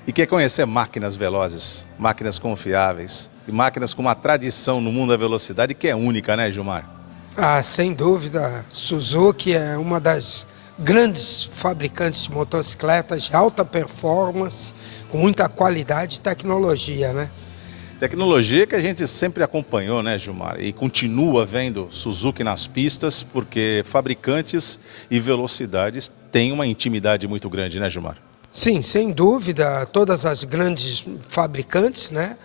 e quer conhecer máquinas velozes, máquinas confiáveis e máquinas com uma tradição no mundo da velocidade que é única, né, Gilmar? Ah, sem dúvida, Suzuki é uma das grandes fabricantes de motocicletas de alta performance, com muita qualidade e tecnologia, né? Tecnologia que a gente sempre acompanhou, né, Gilmar? E continua vendo Suzuki nas pistas, porque fabricantes e velocidades têm uma intimidade muito grande, né, Gilmar? Sim, sem dúvida, todas as grandes fabricantes, né,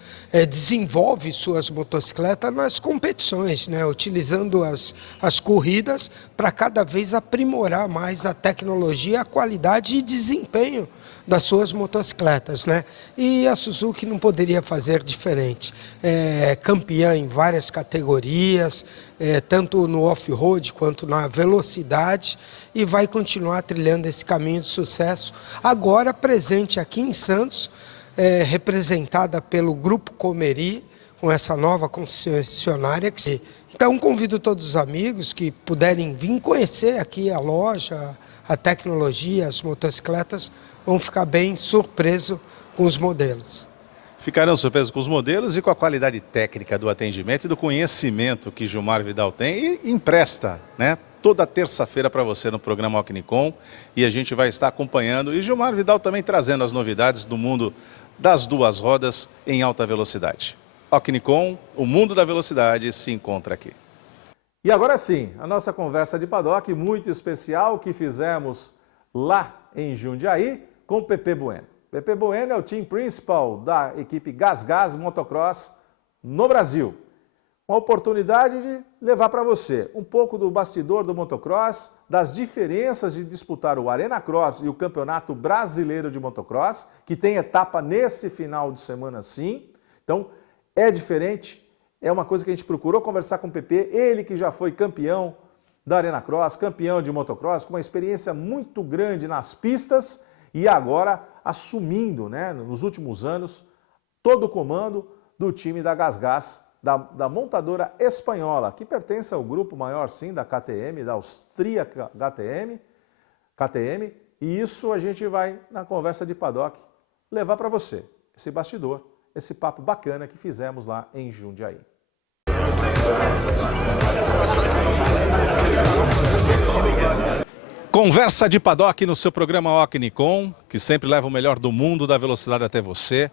desenvolvem suas motocicletas nas competições, né, utilizando as corridas para cada vez aprimorar mais a tecnologia, a qualidade e desempenho das suas motocicletas, né? E a Suzuki não poderia fazer diferente. É campeã em várias categorias, tanto no off-road quanto na velocidade, e vai continuar trilhando esse caminho de sucesso. Agora presente aqui em Santos, representada pelo Grupo Comeri, com essa nova concessionária. Então convido todos os amigos que puderem vir conhecer aqui a loja, a tecnologia, as motocicletas, vão ficar bem surpresos com os modelos. Ficarão surpresos com os modelos e com a qualidade técnica do atendimento e do conhecimento que Gilmar Vidal tem e empresta, né? Toda terça-feira para você no programa Ocnicom, e a gente vai estar acompanhando. E Gilmar Vidal também trazendo as novidades do mundo das duas rodas em alta velocidade. Ocnicom, o mundo da velocidade se encontra aqui. E agora sim, a nossa conversa de paddock muito especial que fizemos lá em Jundiaí com Pepe Bueno. Pepe Bueno é o team principal da equipe GasGas Motocross no Brasil. Uma oportunidade de levar para você um pouco do bastidor do motocross, das diferenças de disputar o Arena Cross e o Campeonato Brasileiro de Motocross, que tem etapa nesse final de semana sim. Então, é diferente, é uma coisa que a gente procurou conversar com o Pepe, ele que já foi campeão da Arena Cross, campeão de motocross, com uma experiência muito grande nas pistas e agora assumindo, né, nos últimos anos, todo o comando do time da GasGas, da montadora espanhola, que pertence ao grupo maior, sim, da KTM, da austríaca KTM, e isso a gente vai, na conversa de paddock, levar para você, esse bastidor, esse papo bacana que fizemos lá em Jundiaí. Conversa de paddock no seu programa Ocnicom, que sempre leva o melhor do mundo da velocidade até você.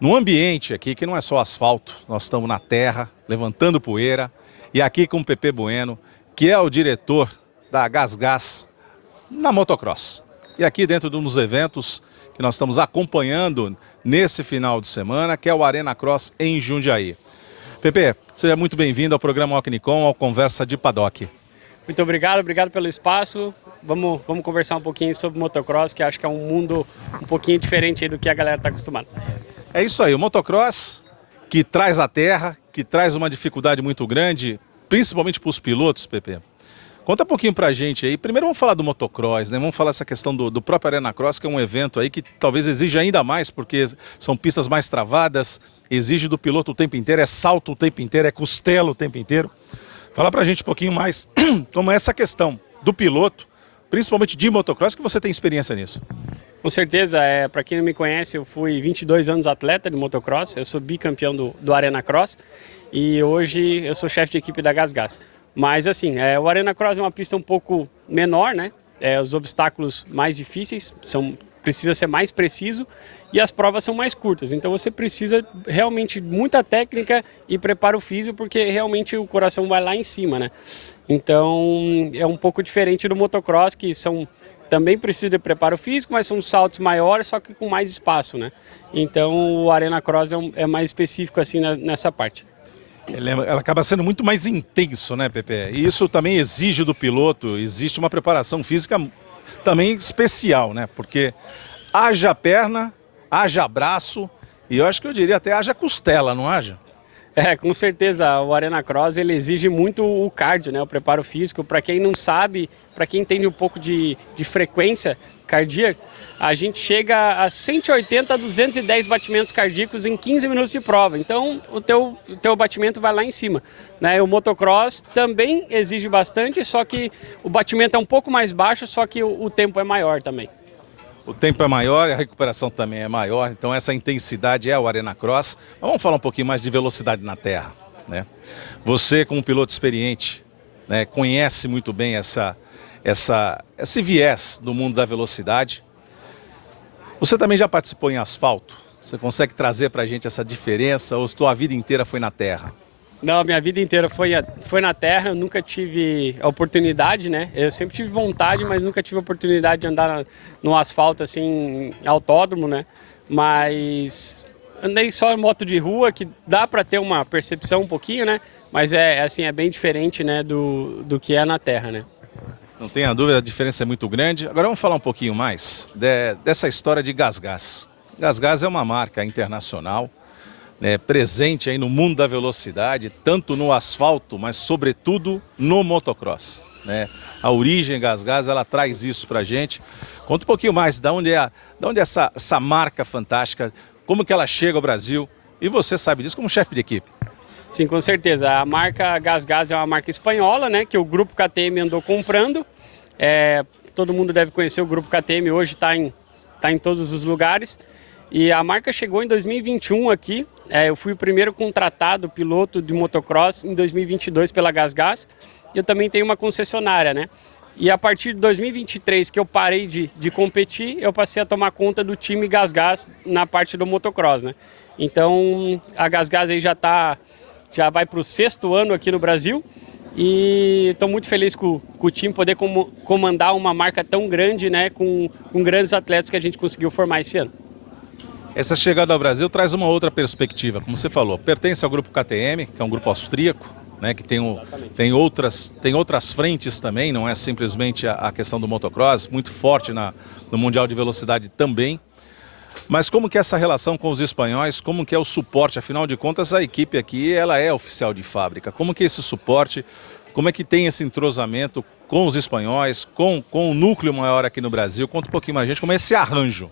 Num ambiente aqui que não é só asfalto, nós estamos na terra, levantando poeira, e aqui com o Pepe Bueno, que é o diretor da GasGas na motocross. E aqui dentro de um dos eventos que nós estamos acompanhando nesse final de semana, que é o Arena Cross em Jundiaí. Pepe, seja muito bem-vindo ao programa Ocnicom, ao Conversa de Paddock. Muito obrigado pelo espaço. Vamos conversar um pouquinho sobre motocross, que acho que é um mundo um pouquinho diferente do que a galera está acostumada. É isso aí, o motocross que traz a terra, que traz uma dificuldade muito grande, principalmente para os pilotos, Pepe. Conta um pouquinho pra gente aí. Primeiro vamos falar do motocross, né? Vamos falar essa questão do próprio Arena Cross, que é um evento aí que talvez exija ainda mais, porque são pistas mais travadas, exige do piloto o tempo inteiro, é salto o tempo inteiro, é costela o tempo inteiro. Fala pra gente um pouquinho mais como é essa questão do piloto, principalmente de motocross, que você tem experiência nisso. Com certeza, para quem não me conhece, eu fui 22 anos atleta de motocross, eu sou bicampeão do Arena Cross e hoje eu sou chefe de equipe da GasGas. Mas assim, o Arena Cross é uma pista um pouco menor, né? Os obstáculos mais difíceis, precisa ser mais preciso e as provas são mais curtas. Então você precisa realmente muita técnica e preparo físico, porque realmente o coração vai lá em cima, né? Então é um pouco diferente do motocross, que também precisa de preparo físico, mas são saltos maiores, só que com mais espaço, né? Então o Arena Cross é mais específico assim nessa parte. Ela acaba sendo muito mais intenso, né, Pepe? E isso também exige do piloto, existe uma preparação física também especial, né? Porque haja perna, haja braço e eu acho que eu diria até haja costela, não haja? Com certeza, o Arena Cross ele exige muito o cardio, né? O preparo físico. Para quem não sabe, para quem entende um pouco de frequência cardíaca, a gente chega a 180 a 210 batimentos cardíacos em 15 minutos de prova. Então, o teu batimento vai lá em cima, né? O motocross também exige bastante, só que o batimento é um pouco mais baixo, só que o tempo é maior também. O tempo é maior e a recuperação também é maior, então essa intensidade é o Arena Cross. Mas vamos falar um pouquinho mais de velocidade na terra, né? Você, como piloto experiente, né, conhece muito bem esse viés do mundo da velocidade. Você também já participou em asfalto? Você consegue trazer para a gente essa diferença ou sua vida inteira foi na terra? Não, minha vida inteira foi na terra, eu nunca tive a oportunidade, né? Eu sempre tive vontade, mas nunca tive a oportunidade de andar no asfalto, assim, autódromo, né? Mas andei só em moto de rua, que dá para ter uma percepção um pouquinho, né? Mas é bem diferente, né, do que é na terra, né? Não tenha dúvida, a diferença é muito grande. Agora vamos falar um pouquinho mais dessa história de GasGas. GasGas é uma marca internacional, né, presente aí no mundo da velocidade, tanto no asfalto, mas sobretudo no motocross, né? A origem GasGas, ela traz isso pra gente. Conta um pouquinho mais de onde é essa marca fantástica, como que ela chega ao Brasil, e você sabe disso como chefe de equipe. Sim, com certeza. A marca GasGas é uma marca espanhola, né, que o Grupo KTM andou comprando. Todo mundo deve conhecer o Grupo KTM, hoje está em todos os lugares. E a marca chegou em 2021 aqui. Eu fui o primeiro contratado piloto de motocross em 2022 pela GasGas. E eu também tenho uma concessionária, né? E a partir de 2023, que eu parei de competir, eu passei a tomar conta do time GasGas na parte do motocross, né? Então a GasGas aí já vai para o 6º ano aqui no Brasil. E estou muito feliz com o time poder comandar uma marca tão grande, né? Com grandes atletas que a gente conseguiu formar esse ano. Essa chegada ao Brasil traz uma outra perspectiva, como você falou, pertence ao grupo KTM, que é um grupo austríaco, né, que tem outras frentes também, não é simplesmente a questão do motocross, muito forte no Mundial de Velocidade também. Mas como que é essa relação com os espanhóis, como que é o suporte, afinal de contas a equipe aqui ela é oficial de fábrica, como que é esse suporte, como é que tem esse entrosamento com os espanhóis, com o núcleo maior aqui no Brasil, conta um pouquinho mais a gente como é esse arranjo.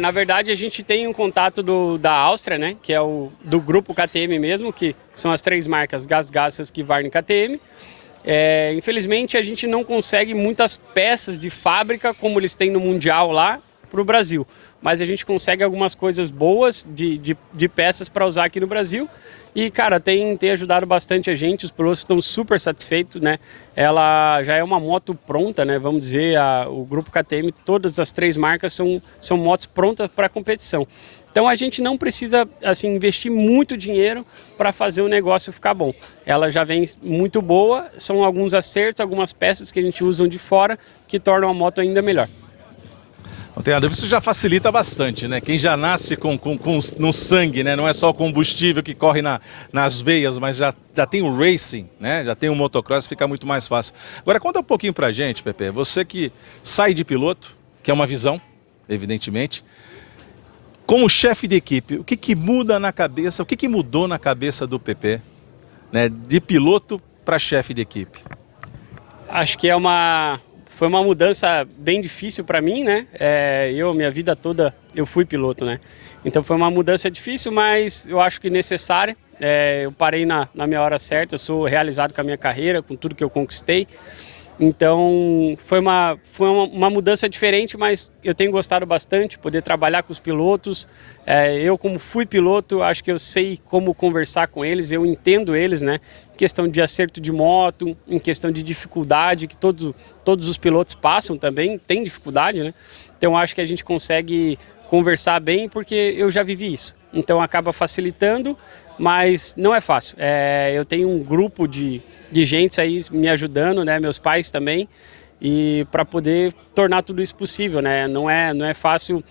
Na verdade a gente tem um contato da Áustria, né, que é do grupo KTM mesmo, que são as 3 marcas GasGas, Husqvarna e KTM. Infelizmente a gente não consegue muitas peças de fábrica como eles têm no Mundial lá para o Brasil, mas a gente consegue algumas coisas boas de peças para usar aqui no Brasil. E, cara, tem ajudado bastante a gente, os pilotos estão super satisfeitos, né? Ela já é uma moto pronta, né? Vamos dizer, o grupo KTM, todas as 3 marcas são motos prontas para competição. Então a gente não precisa assim, investir muito dinheiro para fazer o negócio ficar bom. Ela já vem muito boa, são alguns acertos, algumas peças que a gente usa de fora que tornam a moto ainda melhor. Não tem dúvida, isso já facilita bastante, né? Quem já nasce no sangue, né? Não é só o combustível que corre nas veias, mas já tem o racing, né? Já tem o motocross, fica muito mais fácil. Agora conta um pouquinho pra gente, Pepe, você que sai de piloto, que é uma visão, evidentemente. Como chefe de equipe, o que muda na cabeça, o que mudou na cabeça do PP, né, de piloto para chefe de equipe? Acho que foi uma mudança bem difícil para mim, né? Minha vida toda, eu fui piloto, né? Então foi uma mudança difícil, mas eu acho que necessária. Eu parei na minha hora certa, eu sou realizado com a minha carreira, com tudo que eu conquistei. Então foi uma mudança diferente, mas eu tenho gostado bastante, poder trabalhar com os pilotos. Eu, como fui piloto, acho que eu sei como conversar com eles, eu entendo eles, né? Em questão de acerto de moto, em questão de dificuldade, que todos os pilotos passam também, tem dificuldade, né? Então acho que a gente consegue conversar bem, porque eu já vivi isso. Então acaba facilitando, mas não é fácil. Eu tenho um grupo de gente aí me ajudando, né? Meus pais também, e para poder tornar tudo isso possível, né? Não é fácil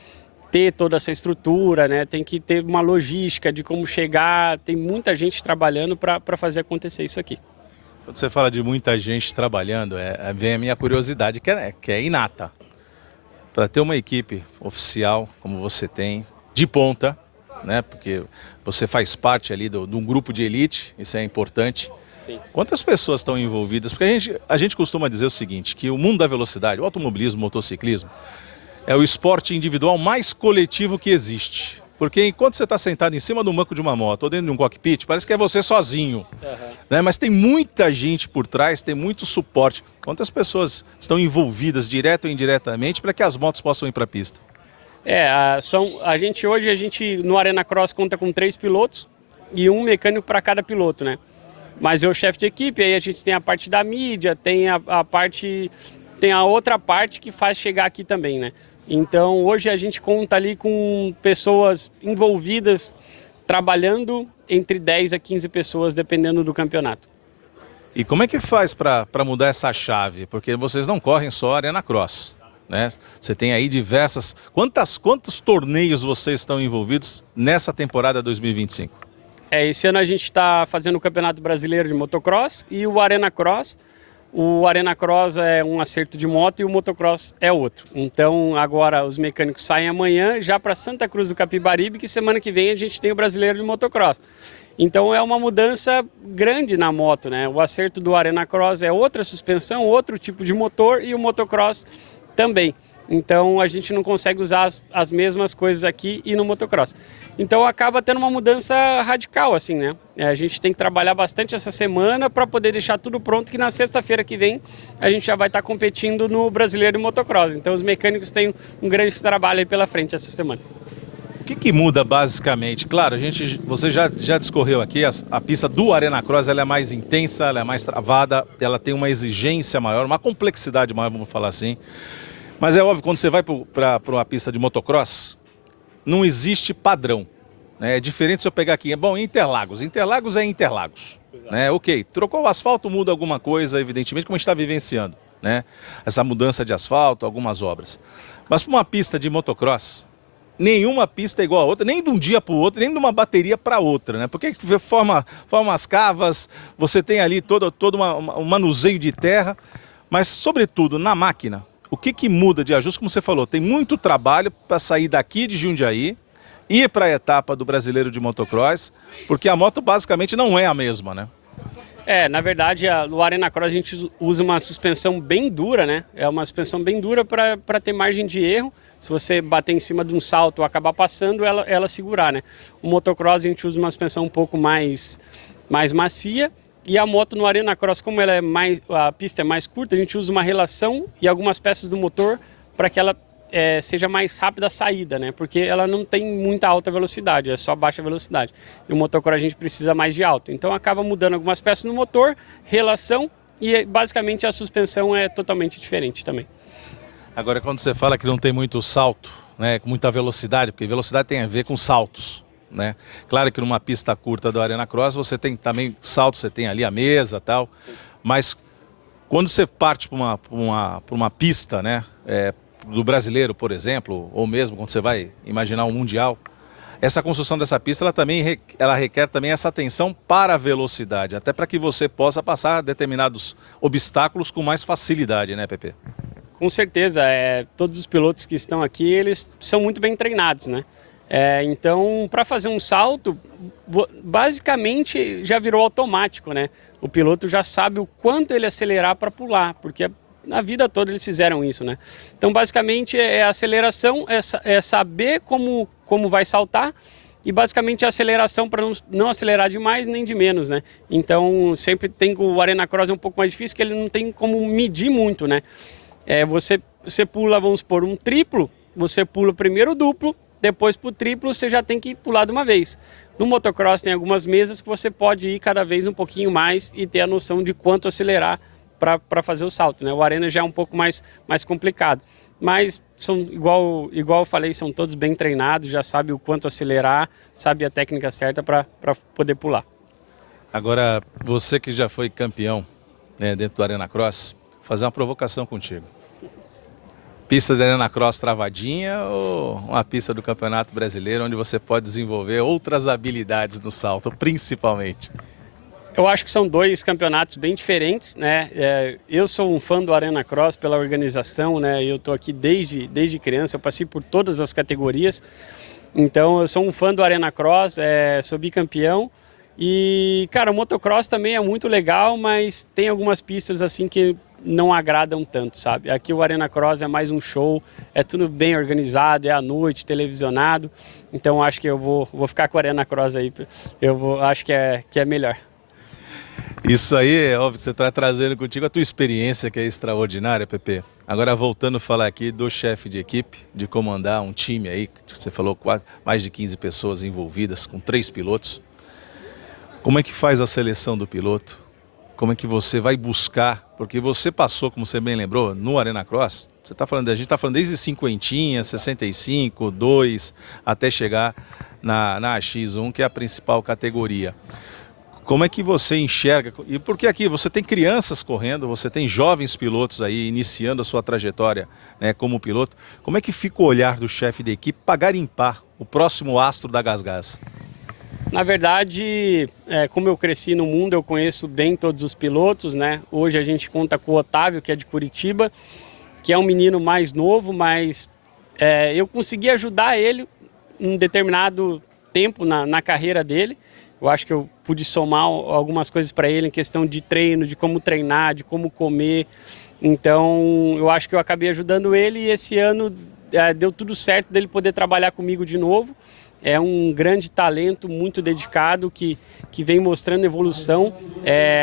ter toda essa estrutura, né? Tem que ter uma logística de como chegar, tem muita gente trabalhando para fazer acontecer isso aqui. Quando você fala de muita gente trabalhando, vem a minha curiosidade, que é inata. Para ter uma equipe oficial, como você tem, de ponta, né? Porque você faz parte ali de um grupo de elite, isso é importante. Sim. Quantas pessoas estão envolvidas? Porque a gente costuma dizer o seguinte, que o mundo da velocidade, o automobilismo, o motociclismo, é o esporte individual mais coletivo que existe. Porque enquanto você está sentado em cima de um banco de uma moto ou dentro de um cockpit, parece que é você sozinho. Né? Mas tem muita gente por trás, tem muito suporte. Quantas pessoas estão envolvidas, direto ou indiretamente, para que as motos possam ir para a pista? Hoje a gente no Arena Cross conta com 3 pilotos e um mecânico para cada piloto, né? Mas eu, chefe de equipe, aí a gente tem a parte da mídia, tem a outra parte que faz chegar aqui também, né? Então hoje a gente conta ali com pessoas envolvidas, trabalhando entre 10 a 15 pessoas, dependendo do campeonato. E como é que faz para mudar essa chave? Porque vocês não correm só Arena Cross, né? Você tem aí diversas... Quantos torneios vocês estão envolvidos nessa temporada 2025? Esse ano a gente está fazendo o Campeonato Brasileiro de Motocross e o Arena Cross. O Arena Cross é um acerto de moto e o Motocross é outro. Então agora os mecânicos saem amanhã já para Santa Cruz do Capibaribe, que semana que vem a gente tem o Brasileiro de Motocross. Então é uma mudança grande na moto, né? O acerto do Arena Cross é outra suspensão, outro tipo de motor, e o Motocross também. Então a gente não consegue usar as mesmas coisas aqui e no motocross. Então acaba tendo uma mudança radical, assim, né? A gente tem que trabalhar bastante essa semana para poder deixar tudo pronto, que na sexta-feira que vem a gente já vai estar competindo no Brasileiro de Motocross. Então os mecânicos têm um grande trabalho aí pela frente essa semana. O que muda basicamente? Claro, você já discorreu aqui, a pista do Arena Cross ela é mais intensa, ela é mais travada, ela tem uma exigência maior, uma complexidade maior, vamos falar assim. Mas é óbvio, quando você vai para uma pista de motocross, não existe padrão, né? É diferente se eu pegar aqui, Interlagos. Interlagos é Interlagos, né? Ok, trocou o asfalto, muda alguma coisa, evidentemente, como a gente está vivenciando, né? Essa mudança de asfalto, algumas obras. Mas para uma pista de motocross, nenhuma pista é igual a outra, nem de um dia para o outro, nem de uma bateria para outra, né? Porque forma as cavas, você tem ali todo um manuseio de terra, mas sobretudo na máquina. O que muda de ajuste? Como você falou, tem muito trabalho para sair daqui de Jundiaí, ir para a etapa do Brasileiro de Motocross, porque a moto basicamente não é a mesma, né? Na verdade, no Arena Cross a gente usa uma suspensão bem dura, né? É uma suspensão bem dura para ter margem de erro. Se você bater em cima de um salto ou acabar passando, ela segurar, né? O motocross a gente usa uma suspensão um pouco mais macia. E a moto no Arena Cross, como a pista é mais curta, a gente usa uma relação e algumas peças do motor para que ela seja mais rápida a saída, né? Porque ela não tem muita alta velocidade, é só baixa velocidade. E o motocross a gente precisa mais de alto. Então acaba mudando algumas peças no motor, relação, e basicamente a suspensão é totalmente diferente também. Agora, quando você fala que não tem muito salto, né, com muita velocidade, porque velocidade tem a ver com saltos, né? Claro que numa pista curta do Arena Cross você tem também saltos, você tem ali a mesa e tal, mas quando você parte para uma pista, né, do Brasileiro, por exemplo, ou mesmo quando você vai imaginar um Mundial, essa construção dessa pista ela requer também essa atenção para a velocidade, até para que você possa passar determinados obstáculos com mais facilidade, né, Pepe? Com certeza, todos os pilotos que estão aqui, eles são muito bem treinados, né? Então, para fazer um salto, basicamente já virou automático, né? O piloto já sabe o quanto ele acelerar para pular, porque a vida toda eles fizeram isso, né? Então, basicamente, a aceleração, é saber como vai saltar, e basicamente a aceleração para não acelerar de mais nem de menos, né? Então, sempre tem o Arena Cross é um pouco mais difícil, que ele não tem como medir muito, né? Você pula, vamos supor, um triplo, você pula primeiro o duplo, depois para o triplo você já tem que pular de uma vez. No motocross tem algumas mesas que você pode ir cada vez um pouquinho mais e ter a noção de quanto acelerar para fazer o salto, né? O Arena já é um pouco mais complicado. Mas são igual eu falei, são todos bem treinados, já sabe o quanto acelerar, sabe a técnica certa para poder pular. Agora, você que já foi campeão, né, dentro do Arena Cross, fazer uma provocação contigo. Pista da Arena Cross travadinha ou uma pista do Campeonato Brasileiro onde você pode desenvolver outras habilidades no salto, principalmente? Eu acho que são dois campeonatos bem diferentes, né? Eu sou um fã do Arena Cross pela organização, né? Eu estou aqui desde criança, eu passei por todas as categorias. Então, eu sou um fã do Arena Cross, sou bicampeão. E, cara, o motocross também é muito legal, mas tem algumas pistas assim que não agradam tanto, sabe? Aqui o Arena Cross é mais um show, é tudo bem organizado, é à noite, televisionado. Então, acho que eu vou ficar com o Arena Cross aí. Acho que é melhor. Isso aí, é óbvio, você está trazendo contigo a tua experiência, que é extraordinária, Pepe. Agora, voltando a falar aqui do chefe de equipe, de comandar um time aí, você falou mais de 15 pessoas envolvidas, com 3 pilotos. Como é que faz a seleção do piloto? Como é que você vai buscar? Porque você passou, como você bem lembrou, no Arena Cross, a gente está falando desde 50, 65, 2, até chegar na X1, que é a principal categoria. Como é que você enxerga? E porque aqui você tem crianças correndo, você tem jovens pilotos aí iniciando a sua trajetória, né, como piloto. Como é que fica o olhar do chefe de equipe para garimpar o próximo astro da GasGas? Na verdade, como eu cresci no mundo, eu conheço bem todos os pilotos, né? Hoje a gente conta com o Otávio, que é de Curitiba, que é um menino mais novo, mas eu consegui ajudar ele em determinado tempo na carreira dele. Eu acho que eu pude somar algumas coisas para ele em questão de treino, de como treinar, de como comer. Então, eu acho que eu acabei ajudando ele e esse ano deu tudo certo dele poder trabalhar comigo de novo. É um grande talento, muito dedicado, que vem mostrando evolução.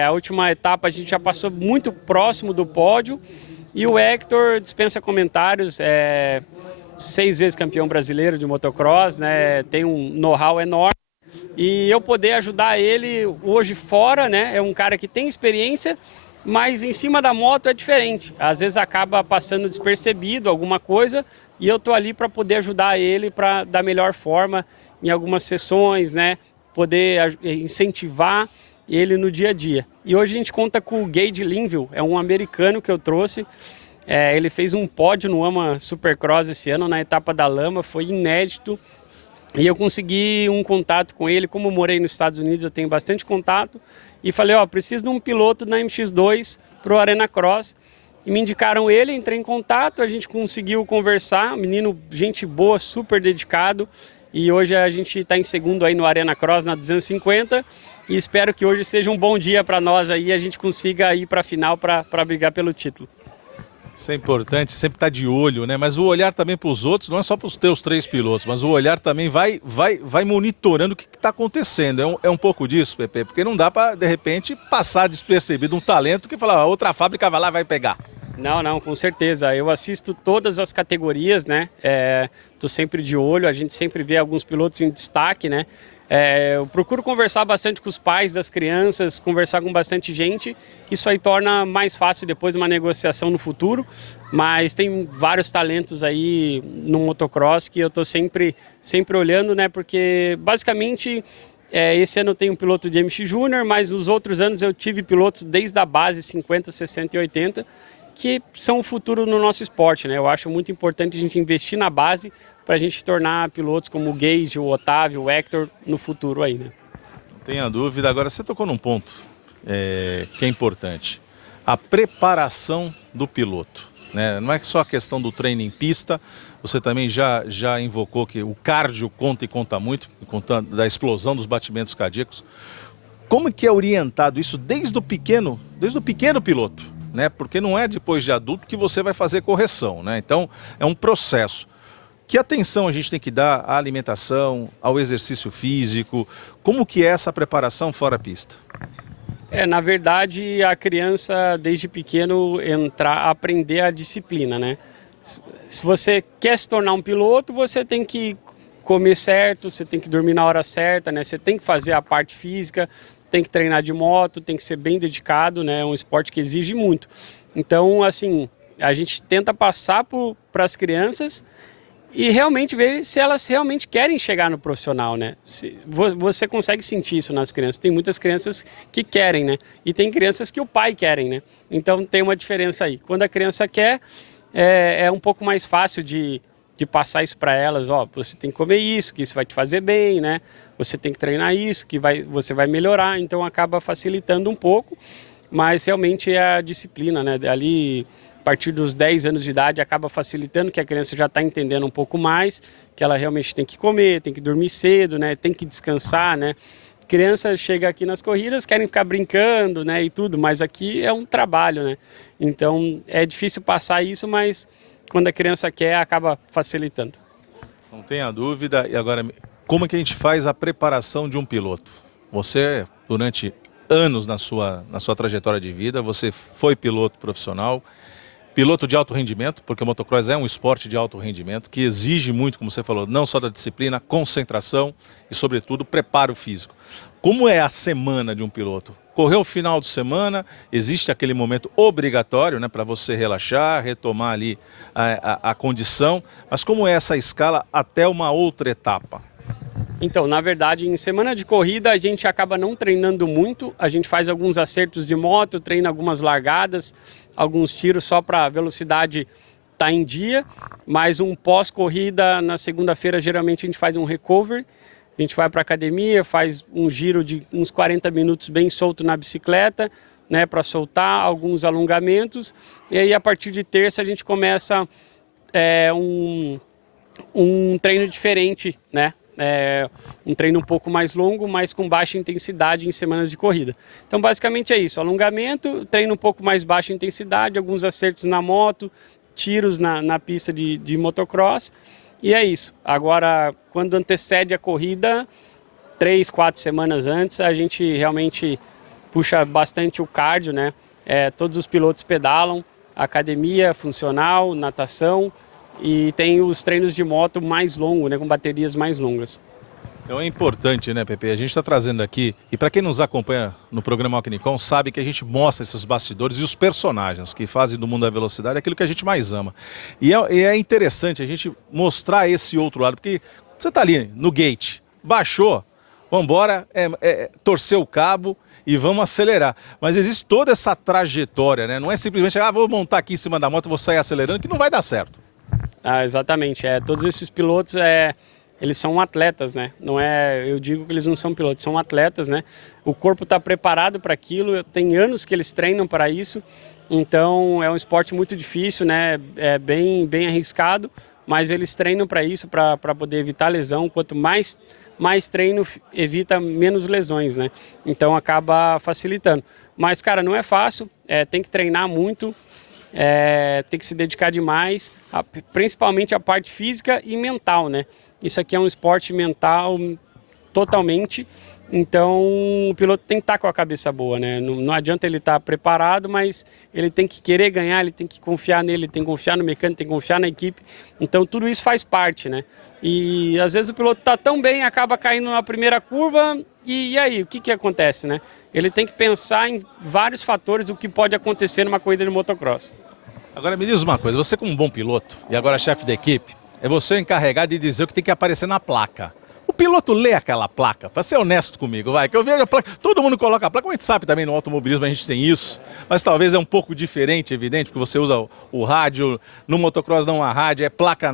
A última etapa a gente já passou muito próximo do pódio. E o Hector dispensa comentários, 6 vezes campeão brasileiro de motocross, né? Tem um know-how enorme. E eu poder ajudar ele hoje fora, né? É um cara que tem experiência, mas em cima da moto é diferente. Às vezes acaba passando despercebido alguma coisa e eu tô ali para poder ajudar ele para da melhor forma em algumas sessões, né? Poder incentivar ele no dia a dia. E hoje a gente conta com o Gage Linville, é um americano que eu trouxe. Ele fez um pódio no AMA Supercross esse ano na etapa da lama, foi inédito. E eu consegui um contato com ele, como eu morei nos Estados Unidos, eu tenho bastante contato. E falei, preciso de um piloto na MX2 para o Arena Cross. E me indicaram ele, entrei em contato, a gente conseguiu conversar. Menino, gente boa, super dedicado. E hoje a gente está em segundo aí no Arena Cross, na 250. E espero que hoje seja um bom dia para nós aí e a gente consiga ir para a final para brigar pelo título. Isso é importante, sempre estar de olho, né? Mas o olhar também para os outros, não é só para os teus 3 pilotos, mas o olhar também vai monitorando o que está acontecendo. É um pouco disso, Pepe, porque não dá para, de repente, passar despercebido um talento que fala, a outra fábrica vai lá e vai pegar. Não, com certeza. Eu assisto todas as categorias, né? Tô sempre de olho, a gente sempre vê alguns pilotos em destaque, né? Eu procuro conversar bastante com os pais das crianças, conversar com bastante gente, que isso aí torna mais fácil depois de uma negociação no futuro, mas tem vários talentos aí no motocross que eu estou sempre olhando, né? Porque basicamente esse ano eu tenho um piloto de MX Júnior, mas nos outros anos eu tive pilotos desde a base 50, 60 e 80, que são o futuro no nosso esporte, né? Eu acho muito importante a gente investir na base para a gente tornar pilotos como o Gage, o Otávio, o Hector no futuro aí, né? Não tenha dúvida. Agora você tocou num ponto que é importante. A preparação do piloto. né? Não é só a questão do treino em pista, você também já invocou que o cardio conta e conta muito, conta da explosão dos batimentos cardíacos. Como que é orientado isso desde o pequeno piloto, né? Porque não é depois de adulto que você vai fazer correção, né? Então é um processo. Que atenção a gente tem que dar à alimentação, ao exercício físico? Como que é essa preparação fora pista? Na verdade, a criança desde pequeno aprender a disciplina, né? Se você quer se tornar um piloto, você tem que comer certo, você tem que dormir na hora certa, né? Você tem que fazer a parte física, tem que treinar de moto, tem que ser bem dedicado, né? É um esporte que exige muito. Então, assim, a gente tenta passar para as crianças e realmente ver se elas realmente querem chegar no profissional, né? Você consegue sentir isso nas crianças. Tem muitas crianças que querem, né? E tem crianças que o pai querem, né? Então tem uma diferença aí. Quando a criança quer, é um pouco mais fácil de passar isso para elas. Ó, você tem que comer isso, que isso vai te fazer bem, né? Você tem que treinar isso, que você vai melhorar. Então acaba facilitando um pouco, mas realmente é a disciplina, né? Ali, a partir dos 10 anos de idade, acaba facilitando, que a criança já está entendendo um pouco mais, que ela realmente tem que comer, tem que dormir cedo, né? Tem que descansar, né? Criança chega aqui nas corridas, querem ficar brincando, né? E tudo, mas aqui é um trabalho, né? Então é difícil passar isso, mas quando a criança quer, acaba facilitando. Não tenha dúvida. E agora, como é que a gente faz a preparação de um piloto? Você, durante anos na sua trajetória de vida, você foi piloto profissional, piloto de alto rendimento, porque o motocross é um esporte de alto rendimento, que exige muito, como você falou, não só da disciplina, concentração e, sobretudo, preparo físico. Como é a semana de um piloto? Correu o final de semana, existe aquele momento obrigatório, né, para você relaxar, retomar ali a condição, mas como é essa escala até uma outra etapa? Então, na verdade, em semana de corrida a gente acaba não treinando muito, a gente faz alguns acertos de moto, treina algumas largadas, alguns tiros só para a velocidade estar em dia, mas um pós-corrida na segunda-feira geralmente a gente faz um recovery, a gente vai para a academia, faz um giro de uns 40 minutos bem solto na bicicleta, né, para soltar alguns alongamentos, e aí a partir de terça a gente começa um treino diferente, né? Um treino um pouco mais longo, mas com baixa intensidade em semanas de corrida. Então basicamente é isso, alongamento, treino um pouco mais baixa intensidade, alguns acertos na moto, tiros na pista de motocross, e é isso. Agora, quando antecede a corrida, 3, 4 semanas antes, a gente realmente puxa bastante o cardio, né? Todos os pilotos pedalam, academia, funcional, natação, e tem os treinos de moto mais longos, né, com baterias mais longas. Então é importante, né, Pepe? A gente está trazendo aqui, e para quem nos acompanha no programa Ocnicom, sabe que a gente mostra esses bastidores e os personagens que fazem do mundo da velocidade aquilo que a gente mais ama. E é interessante a gente mostrar esse outro lado, porque você está ali no gate, baixou, vamos embora, torceu o cabo e vamos acelerar. Mas existe toda essa trajetória, né? Não é simplesmente, vou montar aqui em cima da moto, vou sair acelerando, que não vai dar certo. Exatamente, todos esses pilotos, eles são atletas, né? Eu digo que eles não são pilotos, são atletas, né? O corpo está preparado para aquilo, tem anos que eles treinam para isso, então é um esporte muito difícil, né? É bem arriscado, mas eles treinam para isso, para poder evitar lesão. Quanto mais treino, evita menos lesões, né? Então acaba facilitando. Mas, cara, não é fácil, tem que treinar muito, tem que se dedicar demais, principalmente a parte física e mental, né? Isso aqui é um esporte mental totalmente, então o piloto tem que estar com a cabeça boa, né? Não adianta ele estar preparado, mas ele tem que querer ganhar, ele tem que confiar nele, tem que confiar no mecânico, tem que confiar na equipe, então tudo isso faz parte, né? E às vezes o piloto está tão bem, acaba caindo na primeira curva, e aí, o que acontece, né? Ele tem que pensar em vários fatores do que pode acontecer numa corrida de motocross. Agora me diz uma coisa, você como um bom piloto e agora chefe da equipe, é você encarregado de dizer o que tem que aparecer na placa. O piloto lê aquela placa, para ser honesto comigo, vai, que eu vejo a placa, todo mundo coloca a placa, como a gente sabe também no automobilismo a gente tem isso, mas talvez é um pouco diferente, evidente, porque você usa o rádio, no motocross não há rádio, é placa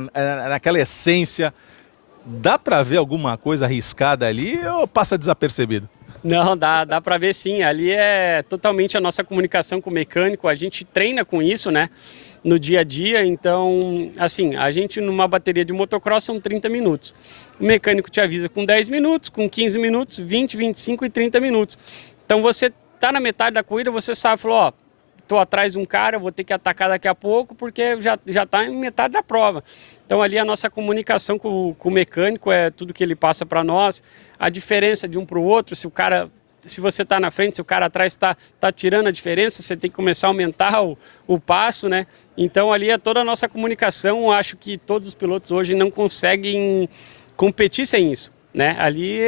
naquela essência. Dá para ver alguma coisa arriscada ali ou passa desapercebido? Não, dá para ver sim, ali é totalmente a nossa comunicação com o mecânico, a gente treina com isso, né? no dia a dia. Então, assim, a gente numa bateria de motocross são 30 minutos. O mecânico te avisa com 10 minutos, com 15 minutos, 20, 25 e 30 minutos. Então você tá na metade da corrida, você sabe, falou, ó, tô atrás de um cara, vou ter que atacar daqui a pouco, porque já tá em metade da prova. Então ali a nossa comunicação com o mecânico é tudo que ele passa para nós, a diferença de um para o outro, se você está na frente, se o cara atrás está tirando a diferença, você tem que começar a aumentar o passo, né? Então ali é toda a nossa comunicação. Acho que todos os pilotos hoje não conseguem competir sem isso, né? Ali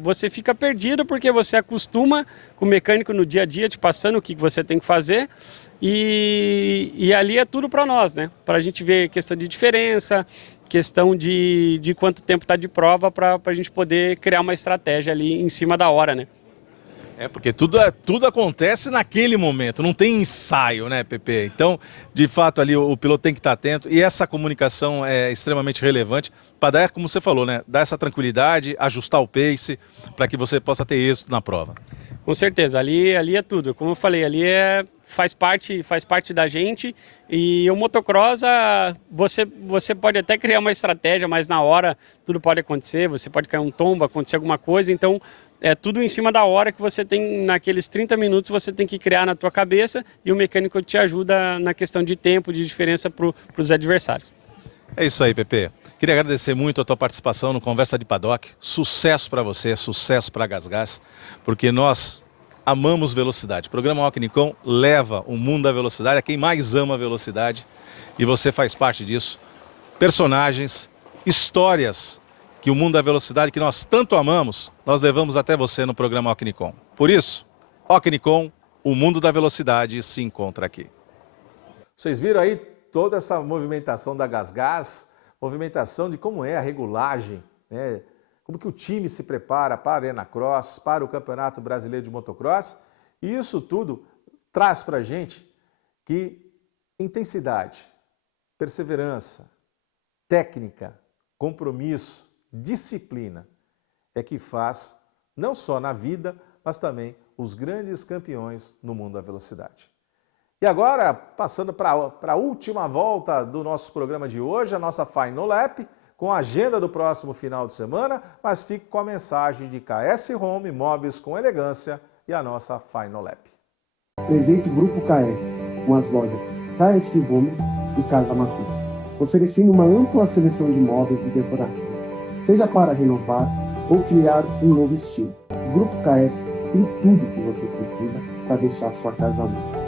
você fica perdido porque você acostuma com o mecânico no dia a dia te passando o que você tem que fazer e ali é tudo para nós, né? Para a gente ver questão de diferença, questão de quanto tempo está de prova para a gente poder criar uma estratégia ali em cima da hora, né? Porque tudo acontece naquele momento, não tem ensaio, né, Pepe? Então, de fato, ali o piloto tem que estar atento e essa comunicação é extremamente relevante para dar, como você falou, né, dar essa tranquilidade, ajustar o pace para que você possa ter êxito na prova. Com certeza, ali é tudo. Como eu falei, ali faz parte da gente e o motocross, você pode até criar uma estratégia, mas na hora tudo pode acontecer, você pode cair um tombo, acontecer alguma coisa, então é tudo em cima da hora que você tem, naqueles 30 minutos você tem que criar na tua cabeça e o mecânico te ajuda na questão de tempo, de diferença para os adversários. É isso aí, Pepe. Queria agradecer muito a tua participação no Conversa de Paddock. Sucesso para você, sucesso para a GasGas, porque nós amamos velocidade. O programa Ocnicom leva o mundo da velocidade a quem mais ama a velocidade e você faz parte disso. Personagens, histórias que o mundo da velocidade que nós tanto amamos, nós levamos até você no programa Ocnicom. Por isso, Ocnicom, o mundo da velocidade se encontra aqui. Vocês viram aí toda essa movimentação da GasGas, movimentação de como é a regulagem, né? Como que o time se prepara para a Arena Cross, para o Campeonato Brasileiro de Motocross. E isso tudo traz para a gente que intensidade, perseverança, técnica, compromisso, disciplina é que faz, não só na vida, mas também os grandes campeões no mundo da velocidade. E agora, passando para a última volta do nosso programa de hoje, a nossa Final Lap, com a agenda do próximo final de semana, mas fique com a mensagem de KS Home, móveis com elegância e a nossa Final Lap. Presente Grupo KS, com as lojas KS Home e Casa Matu, oferecendo uma ampla seleção de móveis e decoração, seja para renovar ou criar um novo estilo. O Grupo KS tem tudo que você precisa para deixar sua casa limpa.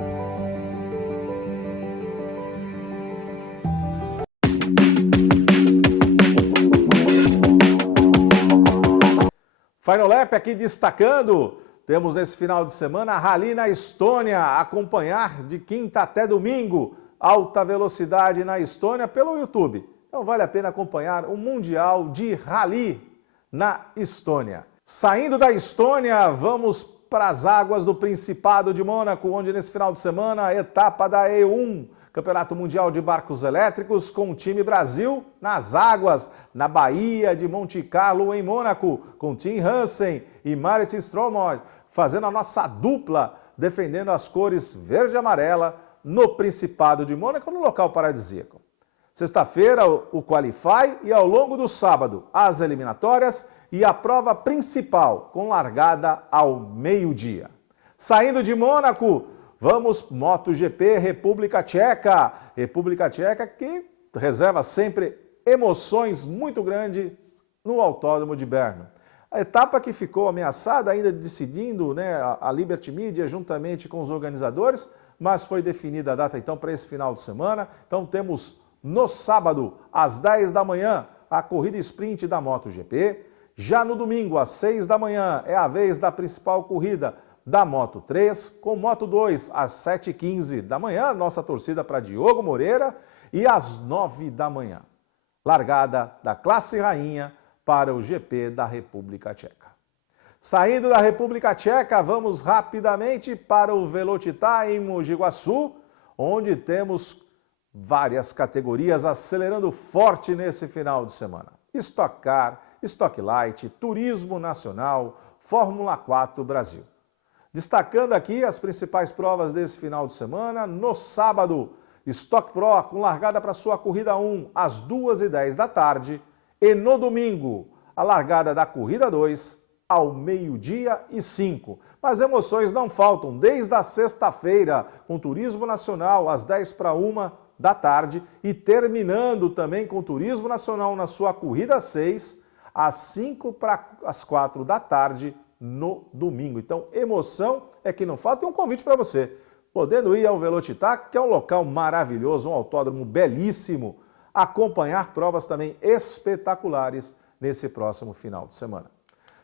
Final Lap aqui destacando, temos nesse final de semana a Rally na Estônia, acompanhar de quinta até domingo, alta velocidade na Estônia pelo YouTube. Então vale a pena acompanhar o Mundial de Rally na Estônia. Saindo da Estônia, vamos para as águas do Principado de Mônaco, onde nesse final de semana a etapa da E1, Campeonato Mundial de Barcos Elétricos, com o time Brasil nas águas, na Baía de Monte Carlo, em Mônaco, com Tim Hansen e Marit Stromoy, fazendo a nossa dupla, defendendo as cores verde e amarela no Principado de Mônaco, no local paradisíaco. Sexta-feira, o Qualify e ao longo do sábado, as eliminatórias e a prova principal, com largada ao meio-dia. Saindo de Mônaco, vamos MotoGP República Tcheca. República Tcheca que reserva sempre emoções muito grandes no Autódromo de Brno. A etapa que ficou ameaçada, ainda decidindo, né, a Liberty Media juntamente com os organizadores, mas foi definida a data então para esse final de semana. Então temos no sábado, às 10 da manhã, a corrida sprint da MotoGP. Já no domingo, às 6 da manhã, é a vez da principal corrida da Moto 3, com Moto 2 às 7h15 da manhã, nossa torcida para Diogo Moreira, e às 9 da manhã, largada da classe rainha para o GP da República Tcheca. Saindo da República Tcheca, vamos rapidamente para o Velocitar em Mogi Guaçu, onde temos várias categorias acelerando forte nesse final de semana. Stock Car, Stock Light, Turismo Nacional, Fórmula 4 Brasil. Destacando aqui as principais provas desse final de semana, no sábado, Stock Pro com largada para sua corrida 1 às 2h10 da tarde e no domingo a largada da corrida 2 ao 12h05. Mas emoções não faltam desde a sexta-feira com Turismo Nacional às 10h para 1 da tarde e terminando também com Turismo Nacional na sua corrida 6 às 5h para 4 da tarde no domingo. Então, emoção é que não falta. E um convite para você, podendo ir ao Velocitar, que é um local maravilhoso, um autódromo belíssimo, acompanhar provas também espetaculares nesse próximo final de semana.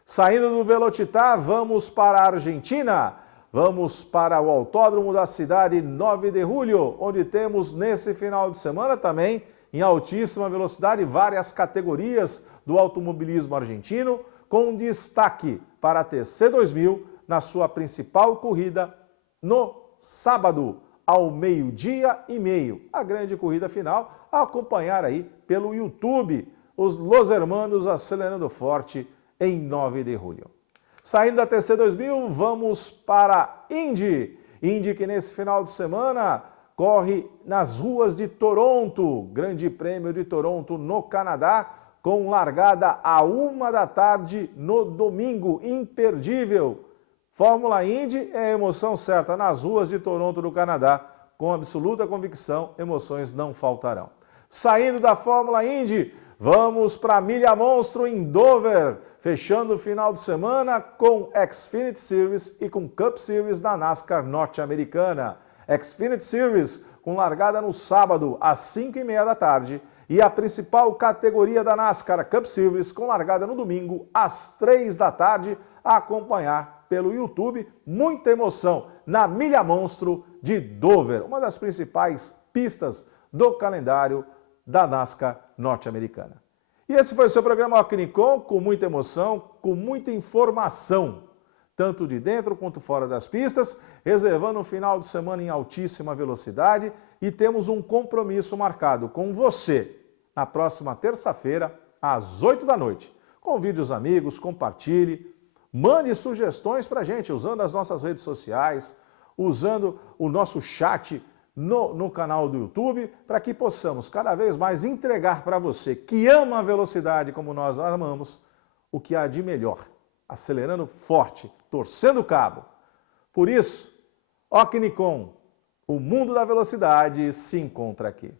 Saindo do Velocitar, vamos para a Argentina, vamos para o Autódromo da cidade 9 de Julho, onde temos nesse final de semana também, em altíssima velocidade, várias categorias do automobilismo argentino, com destaque para a TC2000 na sua principal corrida no sábado, ao 12h30, a grande corrida final, a acompanhar aí pelo YouTube, os Los Hermanos acelerando forte em 9 de julho. Saindo da TC2000, vamos para Indy. Indy que nesse final de semana corre nas ruas de Toronto, Grande Prêmio de Toronto no Canadá, com largada à 1 da tarde no domingo, imperdível. Fórmula Indy é emoção certa nas ruas de Toronto do Canadá, com absoluta convicção, emoções não faltarão. Saindo da Fórmula Indy, vamos para a Milha Monstro em Dover, fechando o final de semana com Xfinity Series e com Cup Series da NASCAR norte-americana. Xfinity Series com largada no sábado às 5h30 da tarde e a principal categoria da NASCAR Cup Series com largada no domingo às 3 da tarde, a acompanhar pelo YouTube. Muita emoção na Milha Monstro de Dover, uma das principais pistas do calendário da NASCAR norte-americana. E esse foi o seu programa Ocnicom, com muita emoção, com muita informação, tanto de dentro quanto fora das pistas, reservando um final de semana em altíssima velocidade e temos um compromisso marcado com você na próxima terça-feira, às 8 da noite. Convide os amigos, compartilhe, mande sugestões para a gente usando as nossas redes sociais, usando o nosso chat no canal do YouTube, para que possamos cada vez mais entregar para você que ama a velocidade como nós amamos, o que há de melhor, acelerando forte, torcendo o cabo. Por isso, Ocnicom, o mundo da velocidade se encontra aqui.